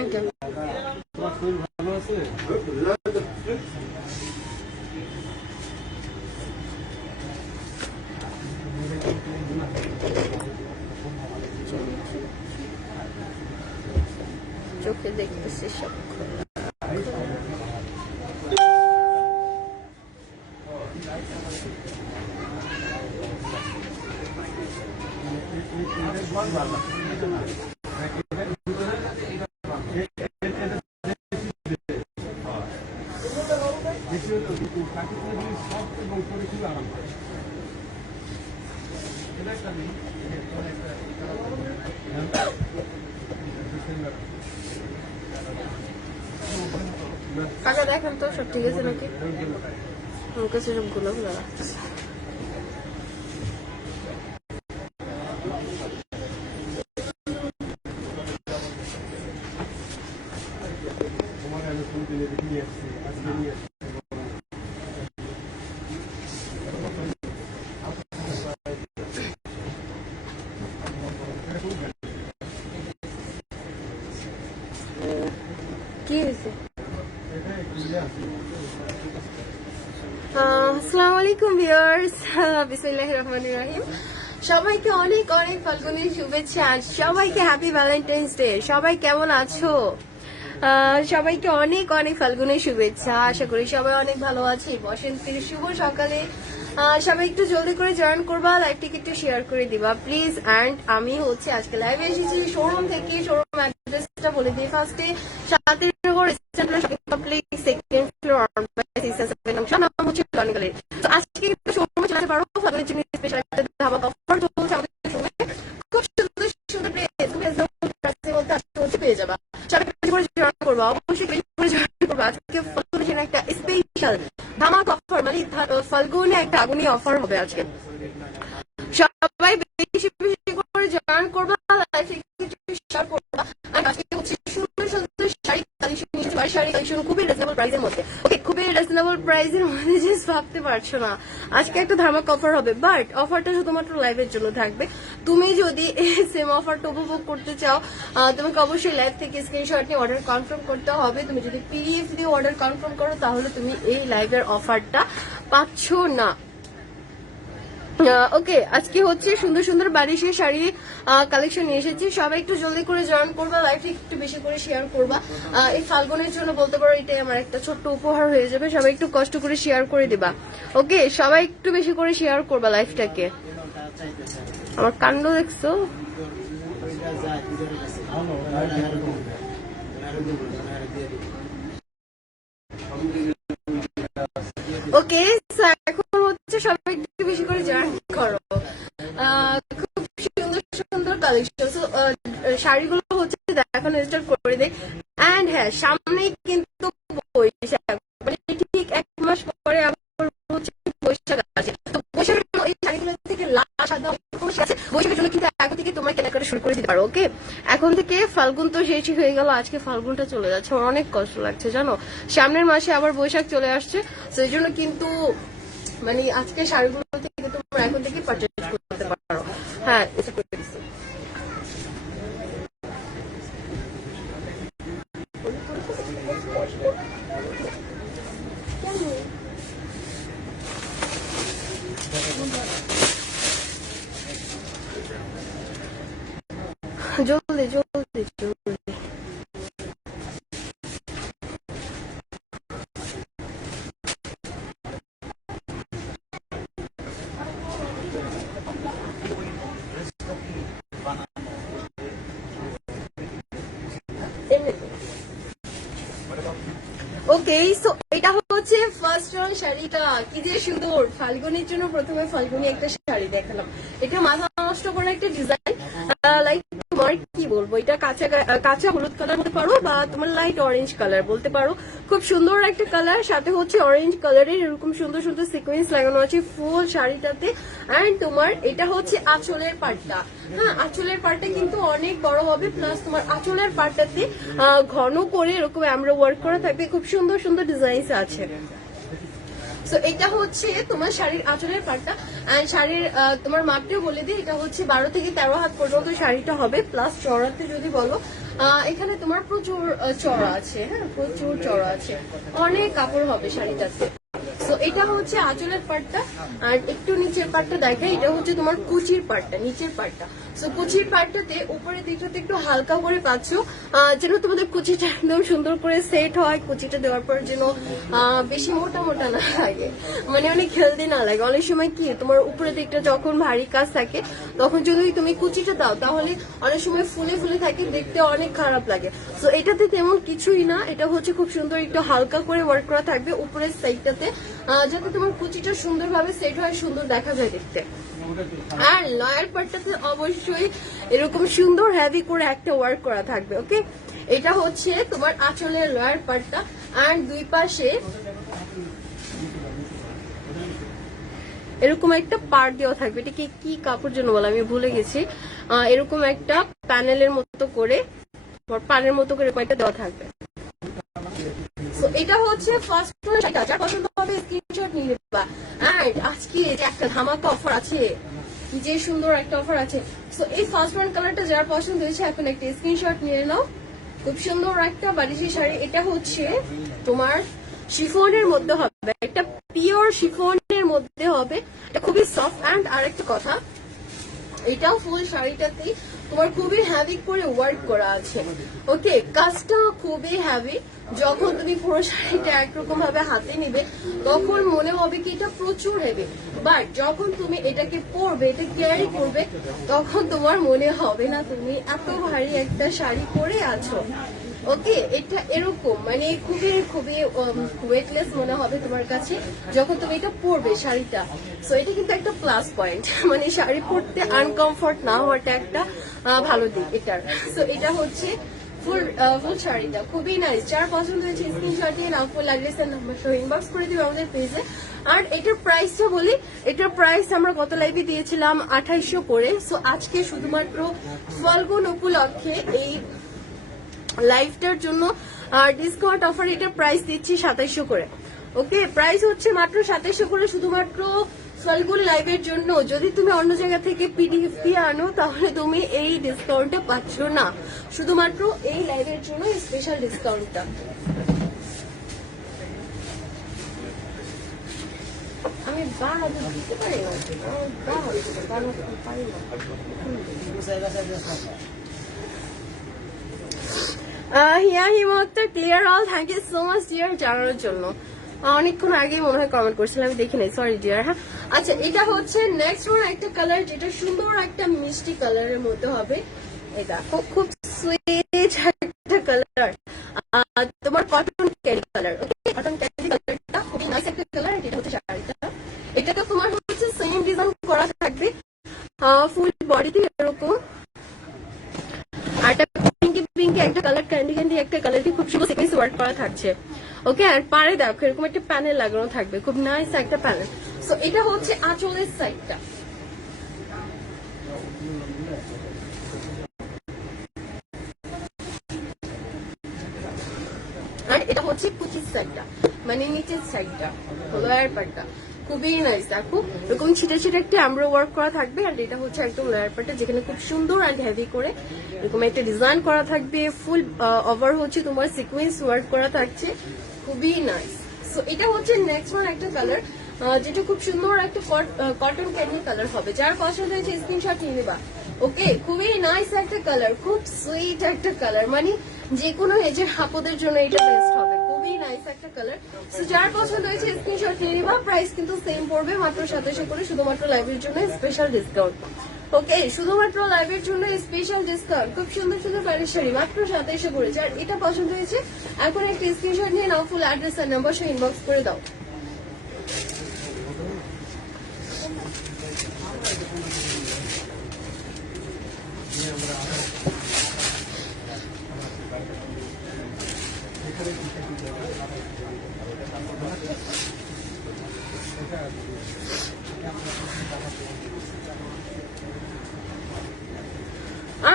Uncle? ভালো আছে? চোখে দেখতেছি সব। কাকা দেখেন তো সব ঠিক আছে নাকি? আমার কাছে সব গুলো গুলো লাগতেছে। কি হয়েছে? আসসালামু আলাইকুম ভিউয়ার্স, বিসমিল্লাহির রহমানির রহিম। সবাইকে অনেক অনেক ফাল্গুনের শুভেচ্ছা, সবাইকে হ্যাপি ভ্যালেন্টাইন্স ডে। সবাই কেমন আছো? সবাইকে অনেক অনেক ফাল্গুনের শুভেচ্ছা। আশা করি সবাই অনেক ভালো আছে। বসন্তের শুভ সকালে সবাই একটু জলদি করে জয়েন করবা, লাইভটিকে একটু শেয়ার করে দিবা প্লিজ। অ্যান্ড আমি হচ্ছে আজকে লাইভে এসেছি শোরুম থেকে। শোরুম অ্যাড্রেসটা বলে দিই ফার্স্টে। 7 কমপ্লেক্স, সেকেন্ড ফ্লোর, নাম হচ্ছে লন্ডন। তো আজকে কিন্তু শোরুমে চলে পারো, ফাল্গুনের জন্য স্পেশাল একটা ধাবা অফার চলছে আমাদের শোরুমে। খুব সুন্দর সুন্দর ড্রেস, খুব রিজনেবল প্রাইসে বলতে আজকে পেয়ে যাবা। সবাই বেশি করে জয়েন করবা, অবশ্যই বেশি করে জয়েন করবা। আজকে ফাল্গুনের জন্য একটা স্পেশাল ধামাকা অফার, মানে ফাল্গুনে একটা আগুনি অফার হবে আজকে। সবাই বেশি বেশি করে জয়েন করবা, লাইফে শেয়ার করবা। আর আজকে হচ্ছে সুন্দর সুন্দর শাড়ি কালেকশন নিয়েছি, শাড়ি কালেকশন খুবই রিজনেবল প্রাইসের মধ্যে। ওকে, খুবই রিজনেবল প্রাইসের মধ্যে জাস্ট ভাবতে পারছো না আজকে একটা ধামাকা অফার হবে। বাট অফারটা শুধুমাত্র লাইভের জন্য থাকবে। তুমি যদি সেম অফারটা উপভোগ করতে চাও, তোমাকে অবশ্যই লাইভ থেকে স্ক্রিনশট নিয়ে অর্ডার কনফার্ম করতে হবে। তুমি যদি পিডিএফ দিয়ে অর্ডার কনফার্ম করো তাহলে তুমি এই লাইভের অফারটা পাচ্ছ না। ওকে, আজকে হচ্ছে সুন্দর সুন্দর বারিশের শাড়ি কালেকশন নিয়ে এসেছি। সবাই একটু জলদি করে জয়েন করবা, লাইভটি একটু বেশি করে শেয়ার করবা। এই ফাল্গুনের জন্য বলতে পারো এটাই আমার একটা ছোট্ট উপহার হয়ে যাবে। সবাই একটু কষ্ট করে শেয়ার করে দিবা। ওকে, সবাই একটু বেশি করে শেয়ার করবা লাইভটাকে। আমার কাণ্ড দেখছো? ওকে, এখন হচ্ছে সবাই একটু বেশি করে জয়েন করো। খুব সুন্দর সুন্দর কালেকশন। শাড়িগুলো হচ্ছে দেখানো স্টার্ট করে দেয়। অ্যান্ড হ্যাঁ, সামনেই কিন্তু বৈশাখ, মানে ঠিক 1 মাস পরে আবার হচ্ছে বৈশাখ আছে। তো বৈশাখের জন্য এই শাড়িগুলো থেকে বৈশাখের জন্য কিন্তু এখন থেকে তোমার কেনাকাটা শুরু করে দিতে পারো। ওকে, এখন থেকে ফাল্গুন তো শেষই হয়ে গেল, আজকে ফাল্গুনটা চলে যাচ্ছে। আমার অনেক কষ্ট লাগছে জানো, সামনের মাসে আবার বৈশাখ চলে আসছে। সেই জন্য কিন্তু মানে আজকে শাড়িগুলো থেকে তোমরা এখন থেকে পারচেজ করতে পারো। হ্যাঁ, এটা করে দিচ্ছি। জলদি জলদি জলদি। ওকে, সো এটা হচ্ছে ফার্স্ট রাউন্ড শাড়িটা। কি যে সুন্দর, ফাল্গুনের জন্য প্রথমে ফাল্গুনি একটা শাড়ি দেখালাম। এটা মাথা নষ্ট করা একটা ডিজাইন, লাইক তোমার কি বলবো, এটা কাঁচা হলুদ কালার বলতে পারো বা তোমার লাইট অরেঞ্জ কালার বলতে পারো। খুব সুন্দর একটা কালার, সাথে হচ্ছে অরেঞ্জ কালারের এরকম সুন্দর সুন্দর সিকোয়েন্স লাগানো আছে ফুল শাড়িটাতে। অ্যান্ড তোমার এটা হচ্ছে আঁচলের পাটটা। হ্যাঁ, আঁচলের পাটটা কিন্তু অনেক বড় হবে, প্লাস তোমার আঁচলের পাটটাতে ঘন করে এরকম আমরা ওয়ার্ক করা থাকবে। খুব সুন্দর সুন্দর ডিজাইন আছে। সো এটা হচ্ছে তোমার শাড়ির আঁচলের পাটটা। এন্ড শাড়ির তোমার মাপটাও বলে দিই, এটা হচ্ছে 12 থেকে 13 হাত পর্যন্ত শাড়িটা হবে। প্লাস চওড়াতে যদি বলো এখানে তোমার প্রচুর চড়া আছে, হ্যাঁ প্রচুর চড়া আছে, অনেক কাপড় হবে শাড়িটাতে। সো এটা হচ্ছে আঁচলের পাটটা, আর একটু নিচের পাটটা দেখে, এটা হচ্ছে তোমার কুচির পাটটা, নিচের পাটটা। সো কুচির পাটটাতে উপরের দিকটাতে একটু হালকা করে পাচ্ছ, যেন তোমাদের কুচিটা একদম সুন্দর করে সেট হয়, কুচিটা দেওয়ার পর যেন বেশি মোটা মোটা না লাগে, মানে অনেক হেলদি না লাগে। অনেক সময় কি তোমার উপরের দিকটা যখন ভারী কাজ থাকে তখন যদি তুমি কুচিটা দাও তাহলে অনেক সময় ফুলে ফুলে থাকে, দেখতে অনেক খারাপ লাগে। সো এটাতে তেমন কিছুই না, এটা হচ্ছে খুব সুন্দর একটু হালকা করে ওয়ার্ক করা থাকবে উপরের সাইডটাতে, যাতে তোমার কুচিটা সুন্দরভাবে সেট হয়, সুন্দর দেখা যায় দেখতে। আর লয়ার পার্টটাতে অবশ্যই এরকম সুন্দর হেভি করে একটা ওয়ার্ক করা থাকবে। ওকে, এটা হচ্ছে তোমার আঁচলের লয়ার পার্টটা, আর দুই পাশে এরকম একটা পার্ট দেওয়া থাকবে। এটাকে কি কাপড় জন্য বলে আমি ভুলে গেছি। এরকম একটা প্যানেলের মতো করে, পানের মতো করে এরকম একটা দেওয়া থাকবে। সো এটা হচ্ছে ফার্স্ট ফ্লোর শাড়িটা, যার পছন্দ হবে স্ক্রিনশট নিয়ে নেবা। এন্ড আজকে যে একটা ধামাকা অফার আছে, কি যে সুন্দর একটা অফার আছে। সো এই ফার্স্ট ওয়ান কালারটা যার পছন্দ হয়েছে এখন একটা স্ক্রিনশট নিয়ে নাও। খুব সুন্দর একটা বারিশি শাড়ি, এটা হচ্ছে তোমার শিফনের মধ্যে হবে, একটা পিওর শিফনের মধ্যে হবে, এটা খুবই সফট। এন্ড আরেকটা কথা, এটাও ফুল শাড়িটাতেই তোমার খুবই হ্যাভি করে ওয়ার্ক করা আছে। ওকে, কাজটা খুবই হ্যাভি। যখন তুমি পুরো শাড়িটা একরকম ভাবে হাতে নিবে তখন মনে হবে কি এটা প্রচুর হেভি, বাট যখন তুমি এটাকে পরবে, এটা ক্যারি করবে, তখন তোমার মনে হবে না তুমি এত ভারী একটা শাড়ি পরে আছো। ওকে, এটা এরকম মানে খুবই খুবই ওয়েটলেস মনে হবে তোমার কাছে যখন তুমি এটা পরবে শাড়িটা। সো এটা কিন্তু একটা প্লাস পয়েন্ট, মানে শাড়ি পরতে আনকমফর্ট না হওয়াটা একটা ভালো দিক এটার। সো এটা হচ্ছে ফুল শাড়িটা খুবই নাইস। যার পছন্দ হয়েছে স্ক্রিনশট নিয়ে নাও, ফুল অ্যাড্রেস এর নাম্বার সহ ইনবক্স করে দিবে আমাদের পেজে। আর এটার প্রাইসটা বলি, এটার প্রাইস আমরা গত লাইভে দিয়েছিলাম 2800 করে। সো আজকে শুধুমাত্র ফাল্গুন উপলক্ষে এই লাইভটার জন্য ডিসকাউন্ট অফার এটার প্রাইস দিচ্ছি 2700 করে। ওকে, প্রাইস হচ্ছে মাত্র 2700 করে শুধুমাত্র ফাল্গুন লাইভের জন্য। যদি তুমি অন্য জায়গা থেকে পিডিএফ দিয়ে আনো তাহলে তুমি এই ডিসকাউন্টটা পাচ্ছ না, শুধুমাত্র এই লাইভের জন্য স্পেশাল ডিসকাউন্টটা। আমি বাড়াতে দিতে পারি না, বাড়াতে পারি না। হিয়া হিমত্তর clear all, thank you so much dear জানানোর জন্য। অনেকক্ষণ আগে মনে হয় কমেন্ট করছিলাম, আমি দেখি নাই, সরি ডিয়ার। হ্যাঁ আচ্ছা, এটা হচ্ছে নেক্সট ওয়ান একটা কালার, যেটা সুন্দর একটা মিষ্টি কালারের মধ্যে হবে। এটা খুব সুইট একটা কালার, তোমার কটন ক্যারি কালার। ওকে, কটন ক্যারি কালারটা খুবই নাইস একটা কালার। এটা হচ্ছে শাড়িটা, এটাতে তোমার হচ্ছে সেম ডিজাইন করা থাকবে ফুল বডিতে এরকম। আর পিঙ্কি পিঙ্কি একটা কালার, ক্যান্ডি ক্যান্ডি একটা কালার দিয়ে খুব সুন্দর সিকোয়েন্স ওয়ার্ক করা থাকছে। ওকে, আর পারে দেখো এরকম একটা প্যানেল লাগানো থাকবে, খুব নাইস একটা প্যানেল। সো এটা হচ্ছে আঁচলের সাইডটা। আর এটা হচ্ছে কুচির সাইডটা, মানে নিচের সাইডটা, লোয়ার পার্টটা খুবই নাইস। দেখো এরকম ছিটে ছিটে একটা আমরা ওয়ার্ক করা থাকবে। আর এটা হচ্ছে একদম লোয়ার পার্টটা, যেখানে খুব সুন্দর আর হেভি করে এরকম একটা ডিজাইন করা থাকবে। ফুল ওভার হচ্ছে তোমার সিকোয়েন্স ওয়ার্ক করা থাকছে, খুবই নাইস। সো এটা হচ্ছে নেক্সট ওয়ান একটা কালার, যেটা খুব সুন্দর একটা কটন ক্যান্ডি কালার হবে। যার পছন্দ হয়েছে স্ক্রিনশট নিয়ে নেবা। ওকে, খুবই নাইস একটা কালার, খুব সুইট একটা কালার, মানে যে কোনো এজের হাপদের জন্য এটা বেস্ট হবে। খুবই নাইস একটা কালার। সো যার পছন্দ হয়েছে স্ক্রিনশট নিয়ে নিবা। প্রাইস কিন্তু সেম পড়বে, মাত্র 2700 করে, শুধুমাত্র লাইভের জন্য স্পেশাল ডিসকাউন্ট। ওকে, শুধুমাত্র লাইভের জন্য স্পেশাল ডিসকাউন্ট। খুব সুন্দর সুন্দর বাড়ির শাড়ি মাত্র 2700 করে। যার এটা পছন্দ হয়েছে এখন একটা স্ক্রিনশট নিয়ে নাও, ফুল অ্যাড্রেস আর নাম্বার সহ ইনবক্স করে দাও।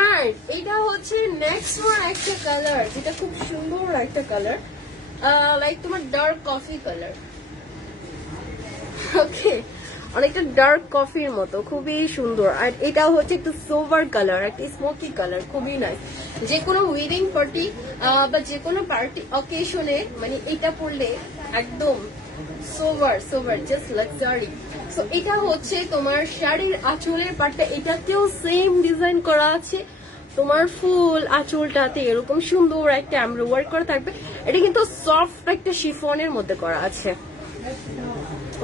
আর এটা হচ্ছে নেক্সট ওয়ান একটা কালার, যেটা খুব সুন্দর একটা কালার, লাইক তোমার ডার্ক কফি কালার। ওকে, অনেকটা ডার্ক কফির মতো, খুবই সুন্দর। আর এটা হচ্ছে একটু সোভার কালার, একটা স্মোকি কালার, খুবই নাইস। যে কোনো ওয়েডিং পার্টি বা যে কোনো পার্টি অকেশনে মানে এটা পরলে একদম sober sober, just luxury. So এটা হচ্ছে তোমার শাড়ির আঁচলের পাটটা, এটাতেও সেম ডিজাইন করা আছে। তোমার ফুল আঁচলটাতে এরকম সুন্দর একটা এমব্রয়ডারি ওয়ার্ক করা থাকবে। এটা কিন্তু সফট একটা শিফনের মধ্যে করা আছে।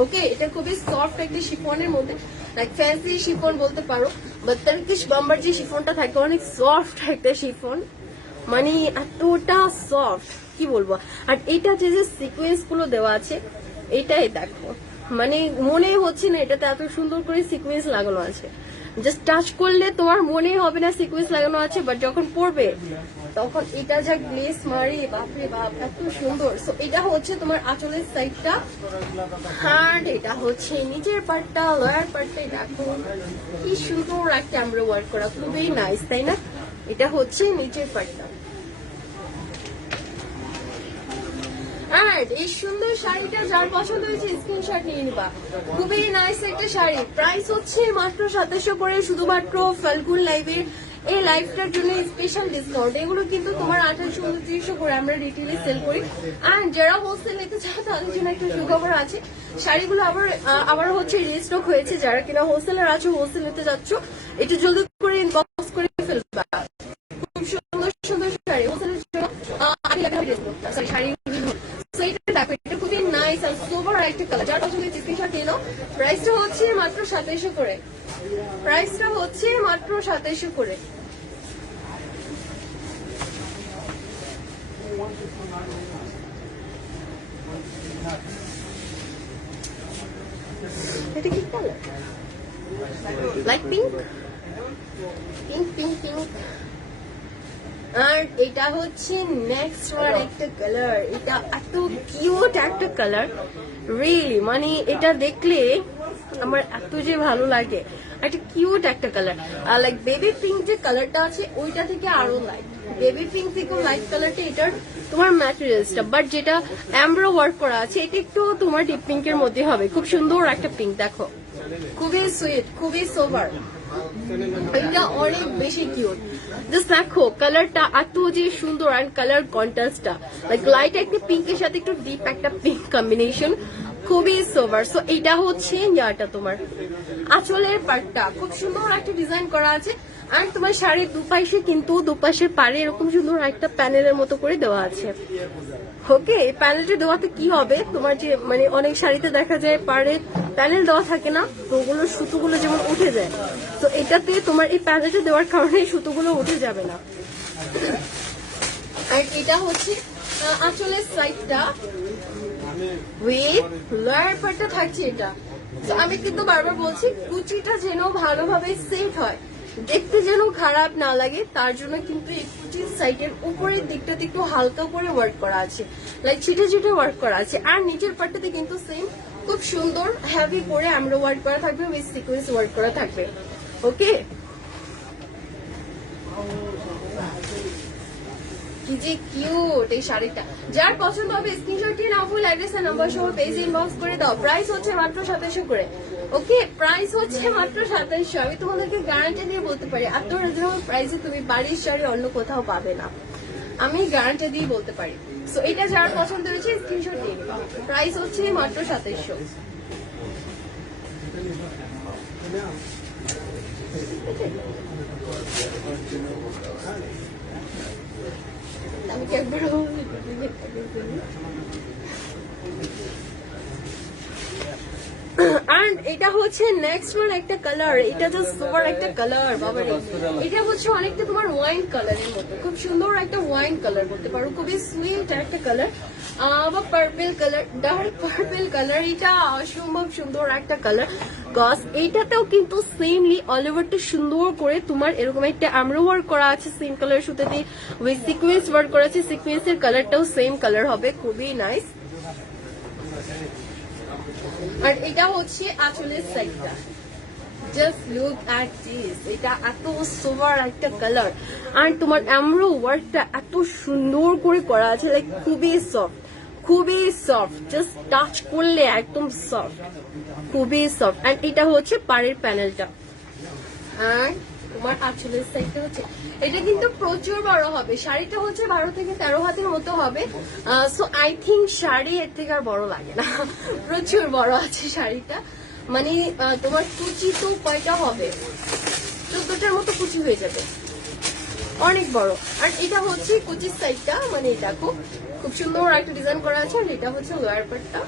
ওকে, এটা খুবই সফট একটা শিফনের মধ্যে, লাইক ফ্যান্সি শিফন বলতে পারো, বাট টার্কিশ বাম্বার যে শিফনটা থাকে অনেক সফট একটা শিফন, মানে এতটা সফট কি বলবো। আর এটা যে যে সিকোয়েন্স গুলো দেওয়া আছে, এটাই দেখো, মানে মনে হচ্ছে না এটাতে এত সুন্দর করে সিকোয়েন্স লাগানো আছে। জাস্ট টাচ করলে তোমার মনে হবে না সিকোয়েন্স লাগানো আছে, বাট যখন পরবে তখন এটা যা গ্লেস মারি, বাপরে বাপ, এত সুন্দর। সো এটা হচ্ছে তোমার আঁচলের সাইডটা, আর এটা হচ্ছে নিচের পার্টটা, লোয়ার পার্টটা। দেখো কি সুন্দর একটা আমরা ওয়ার্ক করা, খুবই নাইস, তাই না? এটা হচ্ছে নিচের পার্টটা। আর এই সুন্দর শাড়িটা যার পছন্দ হয়েছে স্ক্রিনশট নিয়ে নিবা। খুবই নাইস একটা শাড়ি। প্রাইস হচ্ছে মাত্র 2700 করে, শুধুমাত্র ফাল্গুন লাইভের এই লাইভটার জন্য স্পেশাল ডিসকাউন্ট। এগুলো কিন্তু তোমার 2800-2900 করে আমরা রিটেলে সেল করি। আর যারা হোলসেল নিতে চাও তাদের জন্য একটা সুখবর আছে, শাড়িগুলো আবার হচ্ছে রিস্টক হয়েছে। যারা কিনা হোলসেলার আছো, হোলসেল নিতে যাচ্ছ, একটু জলদি করে ইনবক্স করে ফেলবা। খুব সুন্দর সুন্দর শাড়ি হোলসেলের জন্য শাড়ি দেখো, এটা খুবই নাইস আর সোবার একটা কালার। যার পছন্দ স্ক্রিনশট নিয়ে নাও। প্রাইসটা হচ্ছে মাত্র 2700 করে, প্রাইসটা হচ্ছে মাত্র 2700 করে। এটা কি colour? Light pink, pink pink pink. আর এটা হচ্ছে নেক্সট ওয়ান একটা কালার, এটা এত কিউট একটা কালার, রিয়েলি মানে এটা দেখলে আমার এত যে ভালো লাগে। একটা কিউট একটা কালার, আর লাইক বেবি পিঙ্ক যে কালারটা আছে ওইটা থেকে আরো লাইট, বেবি পিঙ্ক থেকে লাইট কালারটা এটার তোমার ম্যাটেরিয়ালসটা, বাট যেটা এমব্রয়ডারি ওয়ার্ক করা আছে এটা একটু তোমার ডিপ পিঙ্কের মধ্যে হবে। খুব সুন্দর একটা পিঙ্ক, দেখো খুবই সুইট, খুবই সোবার, এটা অনেক বেশি কিউট। জাস্ট দেখো কালারটা এত যে সুন্দর, অ্যান্ড কালার কন্ট্রাস্টটা লাইক লাইট একটা পিঙ্কের সাথে একটু ডিপ একটা পিঙ্ক কম্বিনেশন, খুবই সোভার। সো এটা হচ্ছে ইয়াটা তোমার আঁচলের পাটটা, খুব সুন্দর একটা ডিজাইন করা আছে। আর তোমার শাড়ির দুপাশে কিন্তু দুপাশের পাড়ে এরকম সুন্দর একটা প্যানেলের মতো করে দেওয়া আছে। ওকে, এই প্যানেলটা দেওয়াতে কি হবে, তোমার যে মানে অনেক শাড়িতে দেখা যায় পাড়ে প্যানেল দেওয়া থাকে না, তো ওগুলো সুতোগুলো যেমন উঠে যায়, তো এটাতে তোমার এই প্যানেলটা দেওয়ার কারণে সুতোগুলো উঠে যাবে না। আর এটা হচ্ছে আঁচলের সাইডটা উইথ লোয়ার পার্টটা থাকছে এটা। তো আমি কিন্তু বারবার বলছি কুচিটা যেন ভালোভাবে সেট হয়, দেখতে যেন খারাপ না লাগে, তার জন্য কিন্তু এই কুচির সাইডের উপরের দিকটাতে একটু হালকা করে ওয়ার্ক করা আছে, লাইক ছিটে ছিটে ওয়ার্ক করা আছে। আর নিচের পার্টটাতে কিন্তু সেম খুব সুন্দর হেভি করে আমরা ওয়ার্ক করা থাকবে, উইথ সিকোয়েন্স ওয়ার্ক করা থাকবে। ওকে, কি যে কিউট এই শাড়িটা। যার পছন্দ হবে স্ক্রিনশট নিয়ে নাও, ফুল অ্যাড্রেস আর নাম্বার সহ পেজে ইনবক্স করে দাও। প্রাইস হচ্ছে মাত্র 2700 করে। ওকে, প্রাইস হচ্ছে মাত্র 2700। আমি তোমাদেরকে গ্যারান্টি দিয়ে বলতে পারি এত রিজনেবল প্রাইসে তুমি বাড়ির শাড়ি অন্য কোথাও পাবে না, আমি গ্যারান্টি দিয়ে বলতে পারি। সো এটা যার পছন্দ হয়েছে স্ক্রিনশট নিয়ে নিবা। প্রাইস হচ্ছে মাত্র 2700। আমি কি একবার আর এটা হচ্ছে নেক্সট ওয়ান একটা কালার, এটা জাস্ট সুপার একটা কালার বাবারে। এটা হচ্ছে অনেকটা তোমার ওয়াইন কালারের মতো, খুব সুন্দর একটা ওয়াইন কালার বলতে পারো, খুবই সুইট একটা কালার, বা purple colour, dark purple colour. এটা অসম্ভব সুন্দর একটা কালার। গস এইটাতেও কিন্তু সেমলি অল ওভারটা সুন্দর করে তোমার এরকম একটা আমরো ওয়ার্ক করা আছে, সেম কালার সুতাতে উইথ সিকোয়েন্স ওয়ার্ক করা আছে। সিকোয়েন্সের কালারটাও সেম কালার হবে, খুবই নাইস। আর এটা হচ্ছে আঁচলের সাইডটা, জাস্ট লুক অ্যাট দিস, এটা এত সোভার একটা কালার। আর তোমার এমব্রো ওয়ার্কটা এত সুন্দর করে করা আছে, লাইক খুবই সফট, খুবই সফট, জাস্ট টাচ করলে একদম সফট, খুবই সফট। এন্ড এটা হচ্ছে পাড়ের প্যানেলটা। আর তোমার আঁচলের সাইডটা হচ্ছে, এটা কিন্তু প্রচুর বড় হবে। শাড়িটা হচ্ছে 12 থেকে 13 হাতের মতো হবে। সো আই থিঙ্ক শাড়ি এর থেকে আর বড় লাগে না, প্রচুর বড় আছে শাড়িটা। মানে তোমার কুচি তো কয়টা হবে, 14টার মতো কুচি হয়ে যাবে, অনেক বড়। আর এটা হচ্ছে কুচির সাইডটা, মানে দেখো খুব সুন্দর একটা ডিজাইন করা আছে। আর এটা হচ্ছে লোয়ার পার্টটা।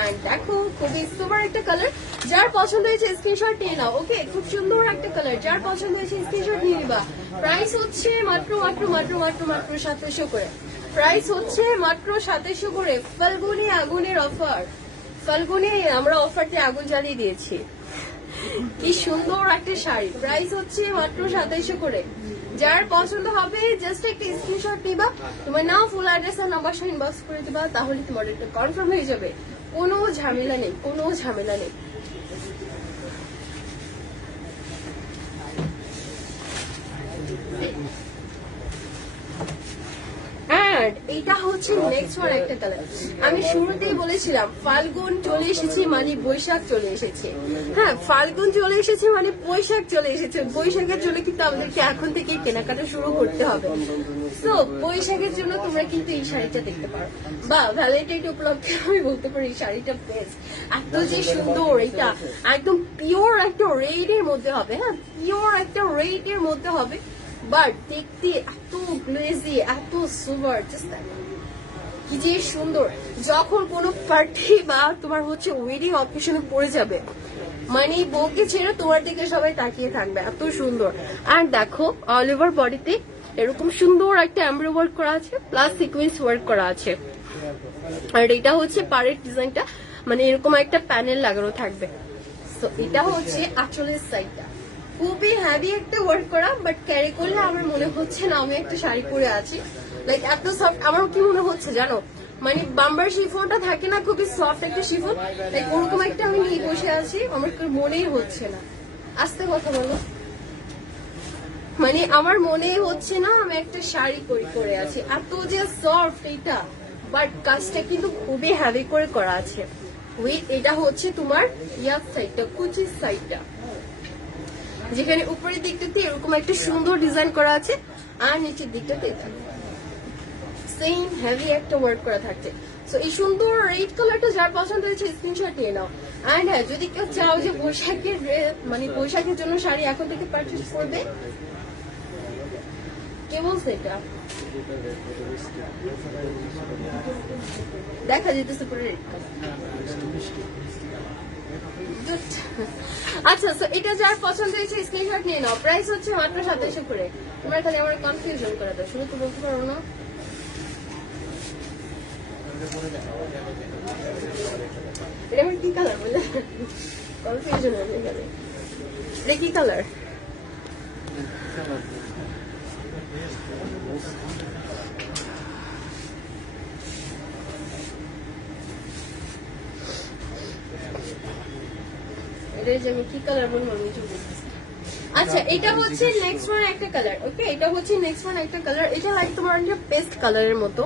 আর দেখো খুবই সুপার একটা কালার, যার পছন্দ হয়েছে স্ক্রিনশট নিয়ে নাও। ওকে, খুব সুন্দর একটা কালার, যার পছন্দ হয়েছে স্ক্রিনশট নিয়ে নিবা। প্রাইস হচ্ছে মাত্র মাত্র মাত্র মাত্র মাত্র 2700 করে। প্রাইস হচ্ছে মাত্র 2700 করে। ফাল্গুনি আগুনের অফার, ফাল্গুনি আমরা অফার দিয়ে আগুন জ্বালিয়ে দিয়েছি। কি সুন্দর একটা শাড়ি, প্রাইস হচ্ছে মাত্র 2700 করে। যার পছন্দ হবে জাস্ট একটা স্ক্রিনশট নিবা, তোমার নাম, ফুল অ্যাড্রেস আর নাম্বার সহ ইনবক্স করে দিবা, তাহলে তোমার এটা কনফার্ম হয়ে যাবে। কোনো ঝামেলা নেই, কোনো ঝামেলা নেই। And এটা হচ্ছে নেক্সট ওয়ান একটা কালার। আমি শুরুতেই বলেছিলাম ফাল্গুন চলে এসেছে মানে বৈশাখ চলে এসেছে। হ্যাঁ, ফাল্গুন চলে এসেছে মানে বৈশাখ চলে এসেছে। বৈশাখের জন্য কিন্তু আমাদেরকে এখন থেকে কেনাকাটা শুরু করতে হবে। তো বৈশাখের জন্য তোমরা কিন্তু এই শাড়িটা দেখতে পারো, বা ভ্যালেন্টাইন উপলক্ষে আমি বলতে পারি এই শাড়িটা বেস্ট। এত যে সুন্দর, এটা একদম পিওর একটা রেড এর মধ্যে হবে। হ্যাঁ, পিওর একটা রেড এর মধ্যে হবে, বাট দেখতে এত গ্লেজি, এত সুপার, জাস্ট কি যে সুন্দর। যখন কোনো পার্টি বা তোমার হচ্ছে ওয়েডিং অকেশনে পড়ে যাবে, মানে বউকে ছেড়ে তোমার দিকে সবাই তাকিয়ে থাকবে, এত সুন্দর। আর দেখো অল ওভার বডিতে এরকম সুন্দর একটা এমব্রয়ডারি ওয়ার্ক করা আছে, প্লাস সিকোয়েন্স ওয়ার্ক করা আছে। আর এটা হচ্ছে পাড়ের ডিজাইনটা, মানে এরকম একটা প্যানেল লাগানো থাকবে। তো এটা হচ্ছে আঁচলের সাইডটা, খুবই হ্যাভি একটা ওয়ার্ক করা, বাট ক্যারি করলে আমার মনে হচ্ছে না আমি একটা শাড়ি পরে আছি। লাইক এত সফট, আমার কি মনে হচ্ছে জানো, মানে বাম্বার শিফনটা থাকে না, খুবই সফট একটা শিফন, লাইক ওরকম একটা আমি নিয়ে বসে আছি, আমার মনেই হচ্ছে না। আস্তে কথা বলো, মানে আমার মনেই হচ্ছে না আমি একটা শাড়ি পরে আছি, এত যে সফট এটা। বাট কাজটা কিন্তু খুবই হ্যাভি করে করা আছে। উইথ এটা হচ্ছে তোমার ইয়ার সাইডটা, কুচির সাইডটা, যেখানে উপরের দিকটাতে এরকম একটা সুন্দর ডিজাইন করা আছে, আর নিচের দিকটাতে সেম হেভি একটা ওয়ার্ক করা থাকছে। সো এই সুন্দর রেড কালারটা যার পছন্দ হয়েছে স্ক্রিনশট নিয়ে নাও। অ্যান্ড হ্যাঁ, যদি কেউ চাও যে বৈশাখের মানে বৈশাখের জন্য শাড়ি এখন থেকে পারচেস করবে, কে বলছে এটা দেখা যেতেছে পুরো রেড কালার। আচ্ছা, তো এটা যার পছন্দ হয়েছে স্ক্রিনশট নিয়ে নাও। প্রাইস হচ্ছে মাত্র 2700 করে। তোমরা খালি আমার কনফিউশন করে দাও, শুধু তো বলতে পারো না। এটা আমার কি কালার বলে কনফিউশন হয়ে গেল। এটা কি কালার? কি কালার বলবো আমি কিছু বলতেছি। আচ্ছা, এটা হচ্ছে নেক্সট ওয়ান একটা কালার। ওকে, এটা হচ্ছে নেক্সট ওয়ান একটা কালার। এটা লাইক তোমার একটা পেস্ট কালারের মতো,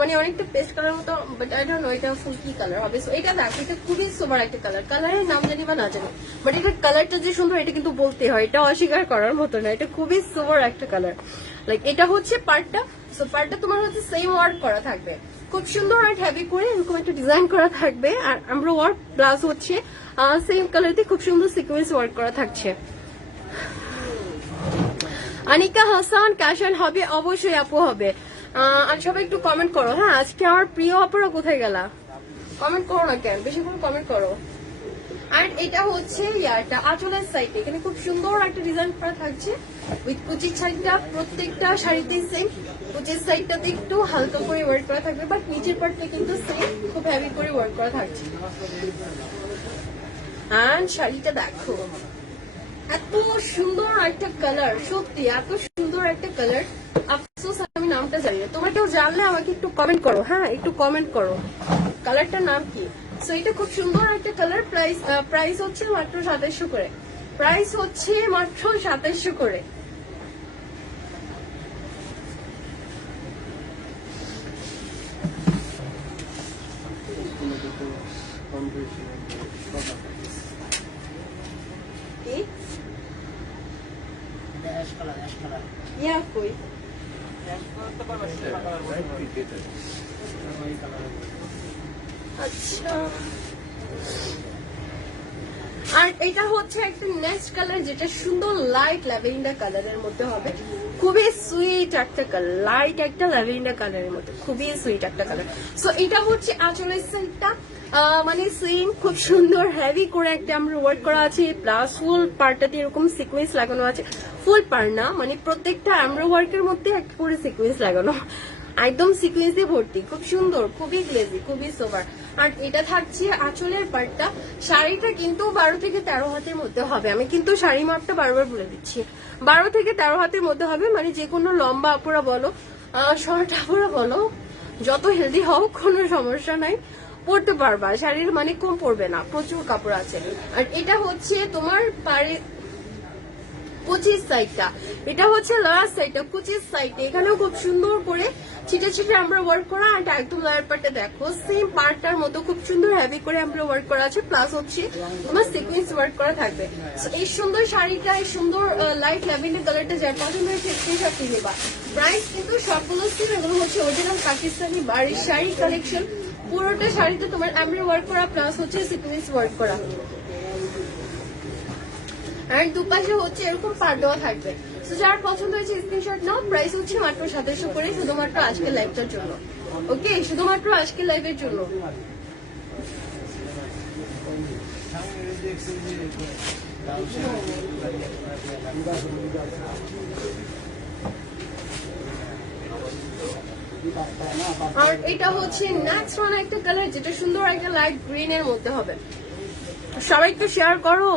মানে অনেকটা পেস্ট কালার মতো, বাট আই ডোন্ট নো এটা ফুল কি কালার হবে। সো এটা দেখো, এটা খুবই সুপার একটা কালার। কালারের নাম জানি বা না জানি, বাট এটার কালারটা যে সুন্দর এটা কিন্তু বলতে হয়, এটা অস্বীকার করার মতো না। এটা খুবই সুপার একটা কালার। লাইক এটা হচ্ছে পার্টটা। সো পার্টটা তোমার হচ্ছে সেম ওয়ার্ক করা থাকবে, খুব সুন্দর আর হেভি করে এরকম একটা ডিজাইন করা থাকবে। আর আমরা ওয়ার্ক প্লাস হচ্ছে সেম কালারতে খুব সুন্দর সিকোয়েন্স ওয়ার্ক করা থাকছে। আনিকা হাসান, ক্যাশ অন হবে? অবশ্যই আপু হবে। আর সবাই একটু কমেন্ট করো। হ্যাঁ, আজকে আমার প্রিয় অপরা কোথায় গেলা, কমেন্ট করো না কেন, বেশি করে কমেন্ট করো। আর এটা হচ্ছে ইয়ারটা আঁচলের সাইড, এখানে খুব সুন্দর একটা ডিজাইন করা থাকছে উইথ কুচির শাড়িটা। প্রত্যেকটা শাড়িতেই সেম, কুচির সাইডটাতে একটু হালকা করে ওয়ার্ক করা থাকবে, বাট নিচের পার্টটা কিন্তু সেম খুব হেভি করে ওয়ার্ক করা থাকছে। আর শাড়িটা দেখো, এত সুন্দর একটা কালার, সত্যি এত সুন্দর একটা কালার। আফসোস আমি নামটা জানি না, তোমরা কেউ জানলে আমাকে একটু কমেন্ট করো। হ্যাঁ, একটু কমেন্ট করো কালারটার নাম কি। সো এটা খুব সুন্দর একটা কালার। প্রাইস হচ্ছে মাত্র 2700 করে। প্রাইস হচ্ছে মাত্র 2700 করে। ইয়া কই আচ্ছা। আর এটা হচ্ছে একটা নেক্সট কালার, যেটা সুন্দর লাইট ল্যাভেন্ডার কালারের মধ্যে হবে, খুবই সুইট একটা কালার, লাইট একটা ল্যাভেন্ডার কালারের মধ্যে, খুবই সুইট একটা কালার। সো এটা হচ্ছে আঁচলের সাইডটা, মানে সেম খুব সুন্দর হেভি করে একটা আমরা ওয়ার্ক করা আছে, প্লাস ফুল পার্টটাতে এরকম সিকোয়েন্স লাগানো আছে, ফুল পার না মানে প্রত্যেকটা আমরা ওয়ার্কের মধ্যে একটা করে সিকোয়েন্স লাগানো, একদম সিকোয়েন্সে ভর্তি, খুব সুন্দর, খুবই গ্লেজি, খুবই সোবার। আর এটা থাকছে আঁচলের পার্টটা। শাড়িটা কিন্তু 12 থেকে 13 হাতের মধ্যে হবে, আমি কিন্তু শাড়ি মাপটা বারবার বলে দিচ্ছি, 12 থেকে 13 হাতের মধ্যে হবে, মানে যে কোনো লম্বা আপুরা বলো শর্ট আপুরা বলো, যত হেলদি হও কোনো সমস্যা নাই, পরতে পারবা, শাড়ির মানে কম পড়বে না, প্রচুর কাপড় আছে। আর এটা হচ্ছে তোমার পাড়ে 25 সাইডটা, এটা হচ্ছে লাস্ট সাইডটা 25 সাইডে, এখানেও খুব সুন্দর করে ছিটে ছিটে আমরা ওয়ার্ক করা, আর একদম লায়ার পার্টটা দেখো সেম পার্টটার মতো খুব সুন্দর হেভি করে আমরা ওয়ার্ক করা আছে, প্লাস হচ্ছে তোমার সিকোয়েন্স ওয়ার্ক করা থাকবে। এই সুন্দর শাড়িটা, এই সুন্দর লাইট ল্যাভেন্ডার কালারটা যার পছন্দ হয়েছে স্ক্রিনশট নিয়ে নেবা। প্রাইস কিন্তু সবগুলো সেম, এগুলো হচ্ছে অরিজিনাল পাকিস্তানি বাড়ির শাড়ি কালেকশন, পুরোটা শাড়িতে তোমার এমব্রয়ডারি ওয়ার্ক করা প্লাস হচ্ছে সিকোয়েন্স ওয়ার্ক করা, আর দুপাশে হচ্ছে এরকম পাড় দেওয়া থাকবে। তো যার পছন্দ হয়েছে স্ক্রিনশট নাও, প্রাইস হচ্ছে মাত্র 2700 করে, শুধুমাত্র আজকের লাইভটার জন্য। ওকে, শুধুমাত্র আজকের লাইভের জন্য। আর এটা হচ্ছে নেক্সট ওয়ান একটা কালার, যেটা সুন্দর একটা লাইট গ্রিন এর মধ্যে হবে। সবাই একটু শেয়ার করো।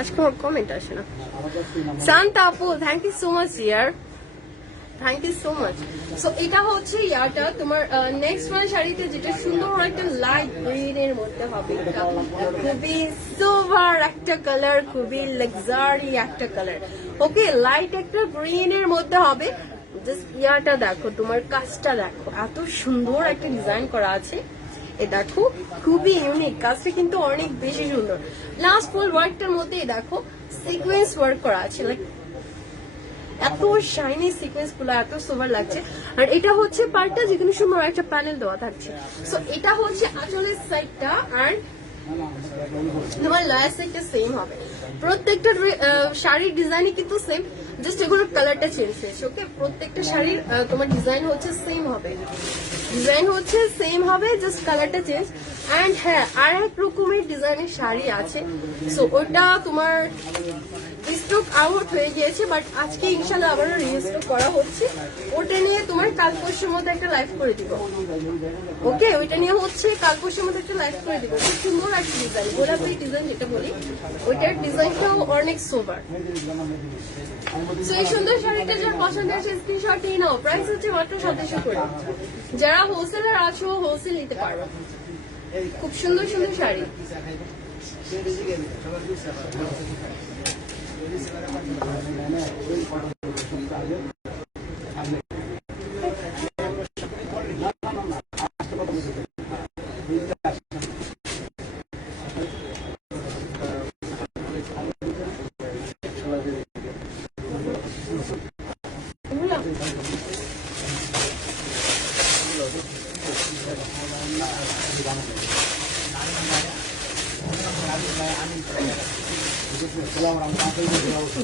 আজকে আমার কমেন্ট আসে না। শান্তা আপু, থ্যাংক ইউ সো মাচ ইয়ার, thank you so much. So এটা হচ্ছে ইয়াটা তোমার নেক্সট ওয়ান শাড়িতে, যেটা সুন্দর একটা লাইট গ্রিন এর মধ্যে হবে, এটা খুবই সোভার একটা কালার, খুবই লাক্সারি একটা কালার। ওকে, লাইট একটা গ্রিন এর মধ্যে হবে। জাস্ট ইয়াটা দেখো, তোমার কাজটা দেখো, এত সুন্দর একটা ডিজাইন করা আছে, এ দেখো খুবই ইউনিক, কাজটা কিন্তু অনেক বেশি সুন্দর। লাস্ট ফুল ওয়ার্কটার মধ্যে দেখো সিকোয়েন্স ওয়ার্ক করা আছে, লাইক এত শাইনি সিকোয়েন্স গুলো, এত সোভার লাগছে। আর এটা হচ্ছে পার্টটা, যেখানে সুন্দর একটা প্যানেল দেওয়া থাকছে। সো এটা হচ্ছে আঁচলের সাইডটা, আর তোমার লয়ার সাইডটা সেম হবে। প্রত্যেকটা শাড়ির ডিজাইনই কিন্তু সেম, জাস্ট এগুলোর কালারটা চেঞ্জ হয়েছে। ওকে, প্রত্যেকটা শাড়ির তোমার ডিজাইন হচ্ছে সেম হবে, ডিজাইন হচ্ছে সেম হবে, জাস্ট কালারটা চেঞ্জ। অ্যান্ড হ্যাঁ, আর এক রকমের ডিজাইনের শাড়ি আছে, সো ওটা তোমার স্টক আউট হয়ে গিয়েছে, বাট আজকে ইনশাল্লাহ আবারও রিস্টক করা হচ্ছে। ওটা নিয়ে তোমার কাল পরশুর মধ্যে একটা লাইভ করে দিব। ওকে, ওইটা নিয়ে হচ্ছে কাল পরশুর মধ্যে একটা লাইভ করে দিব। খুব সুন্দর একটা ডিজাইন, গোলাপি ডিজাইন যেটা বলি, ওইটার ডিজাইনটাও অনেক সোবার। তো এই সুন্দর শাড়িটা যার পছন্দ আছে স্ক্রিনশট নিয়ে নাও, প্রাইস হচ্ছে মাত্র 2700 করে। যারা হোলসেলার আছো হোলসেল নিতে পারো, খুব সুন্দর সুন্দর শাড়ি।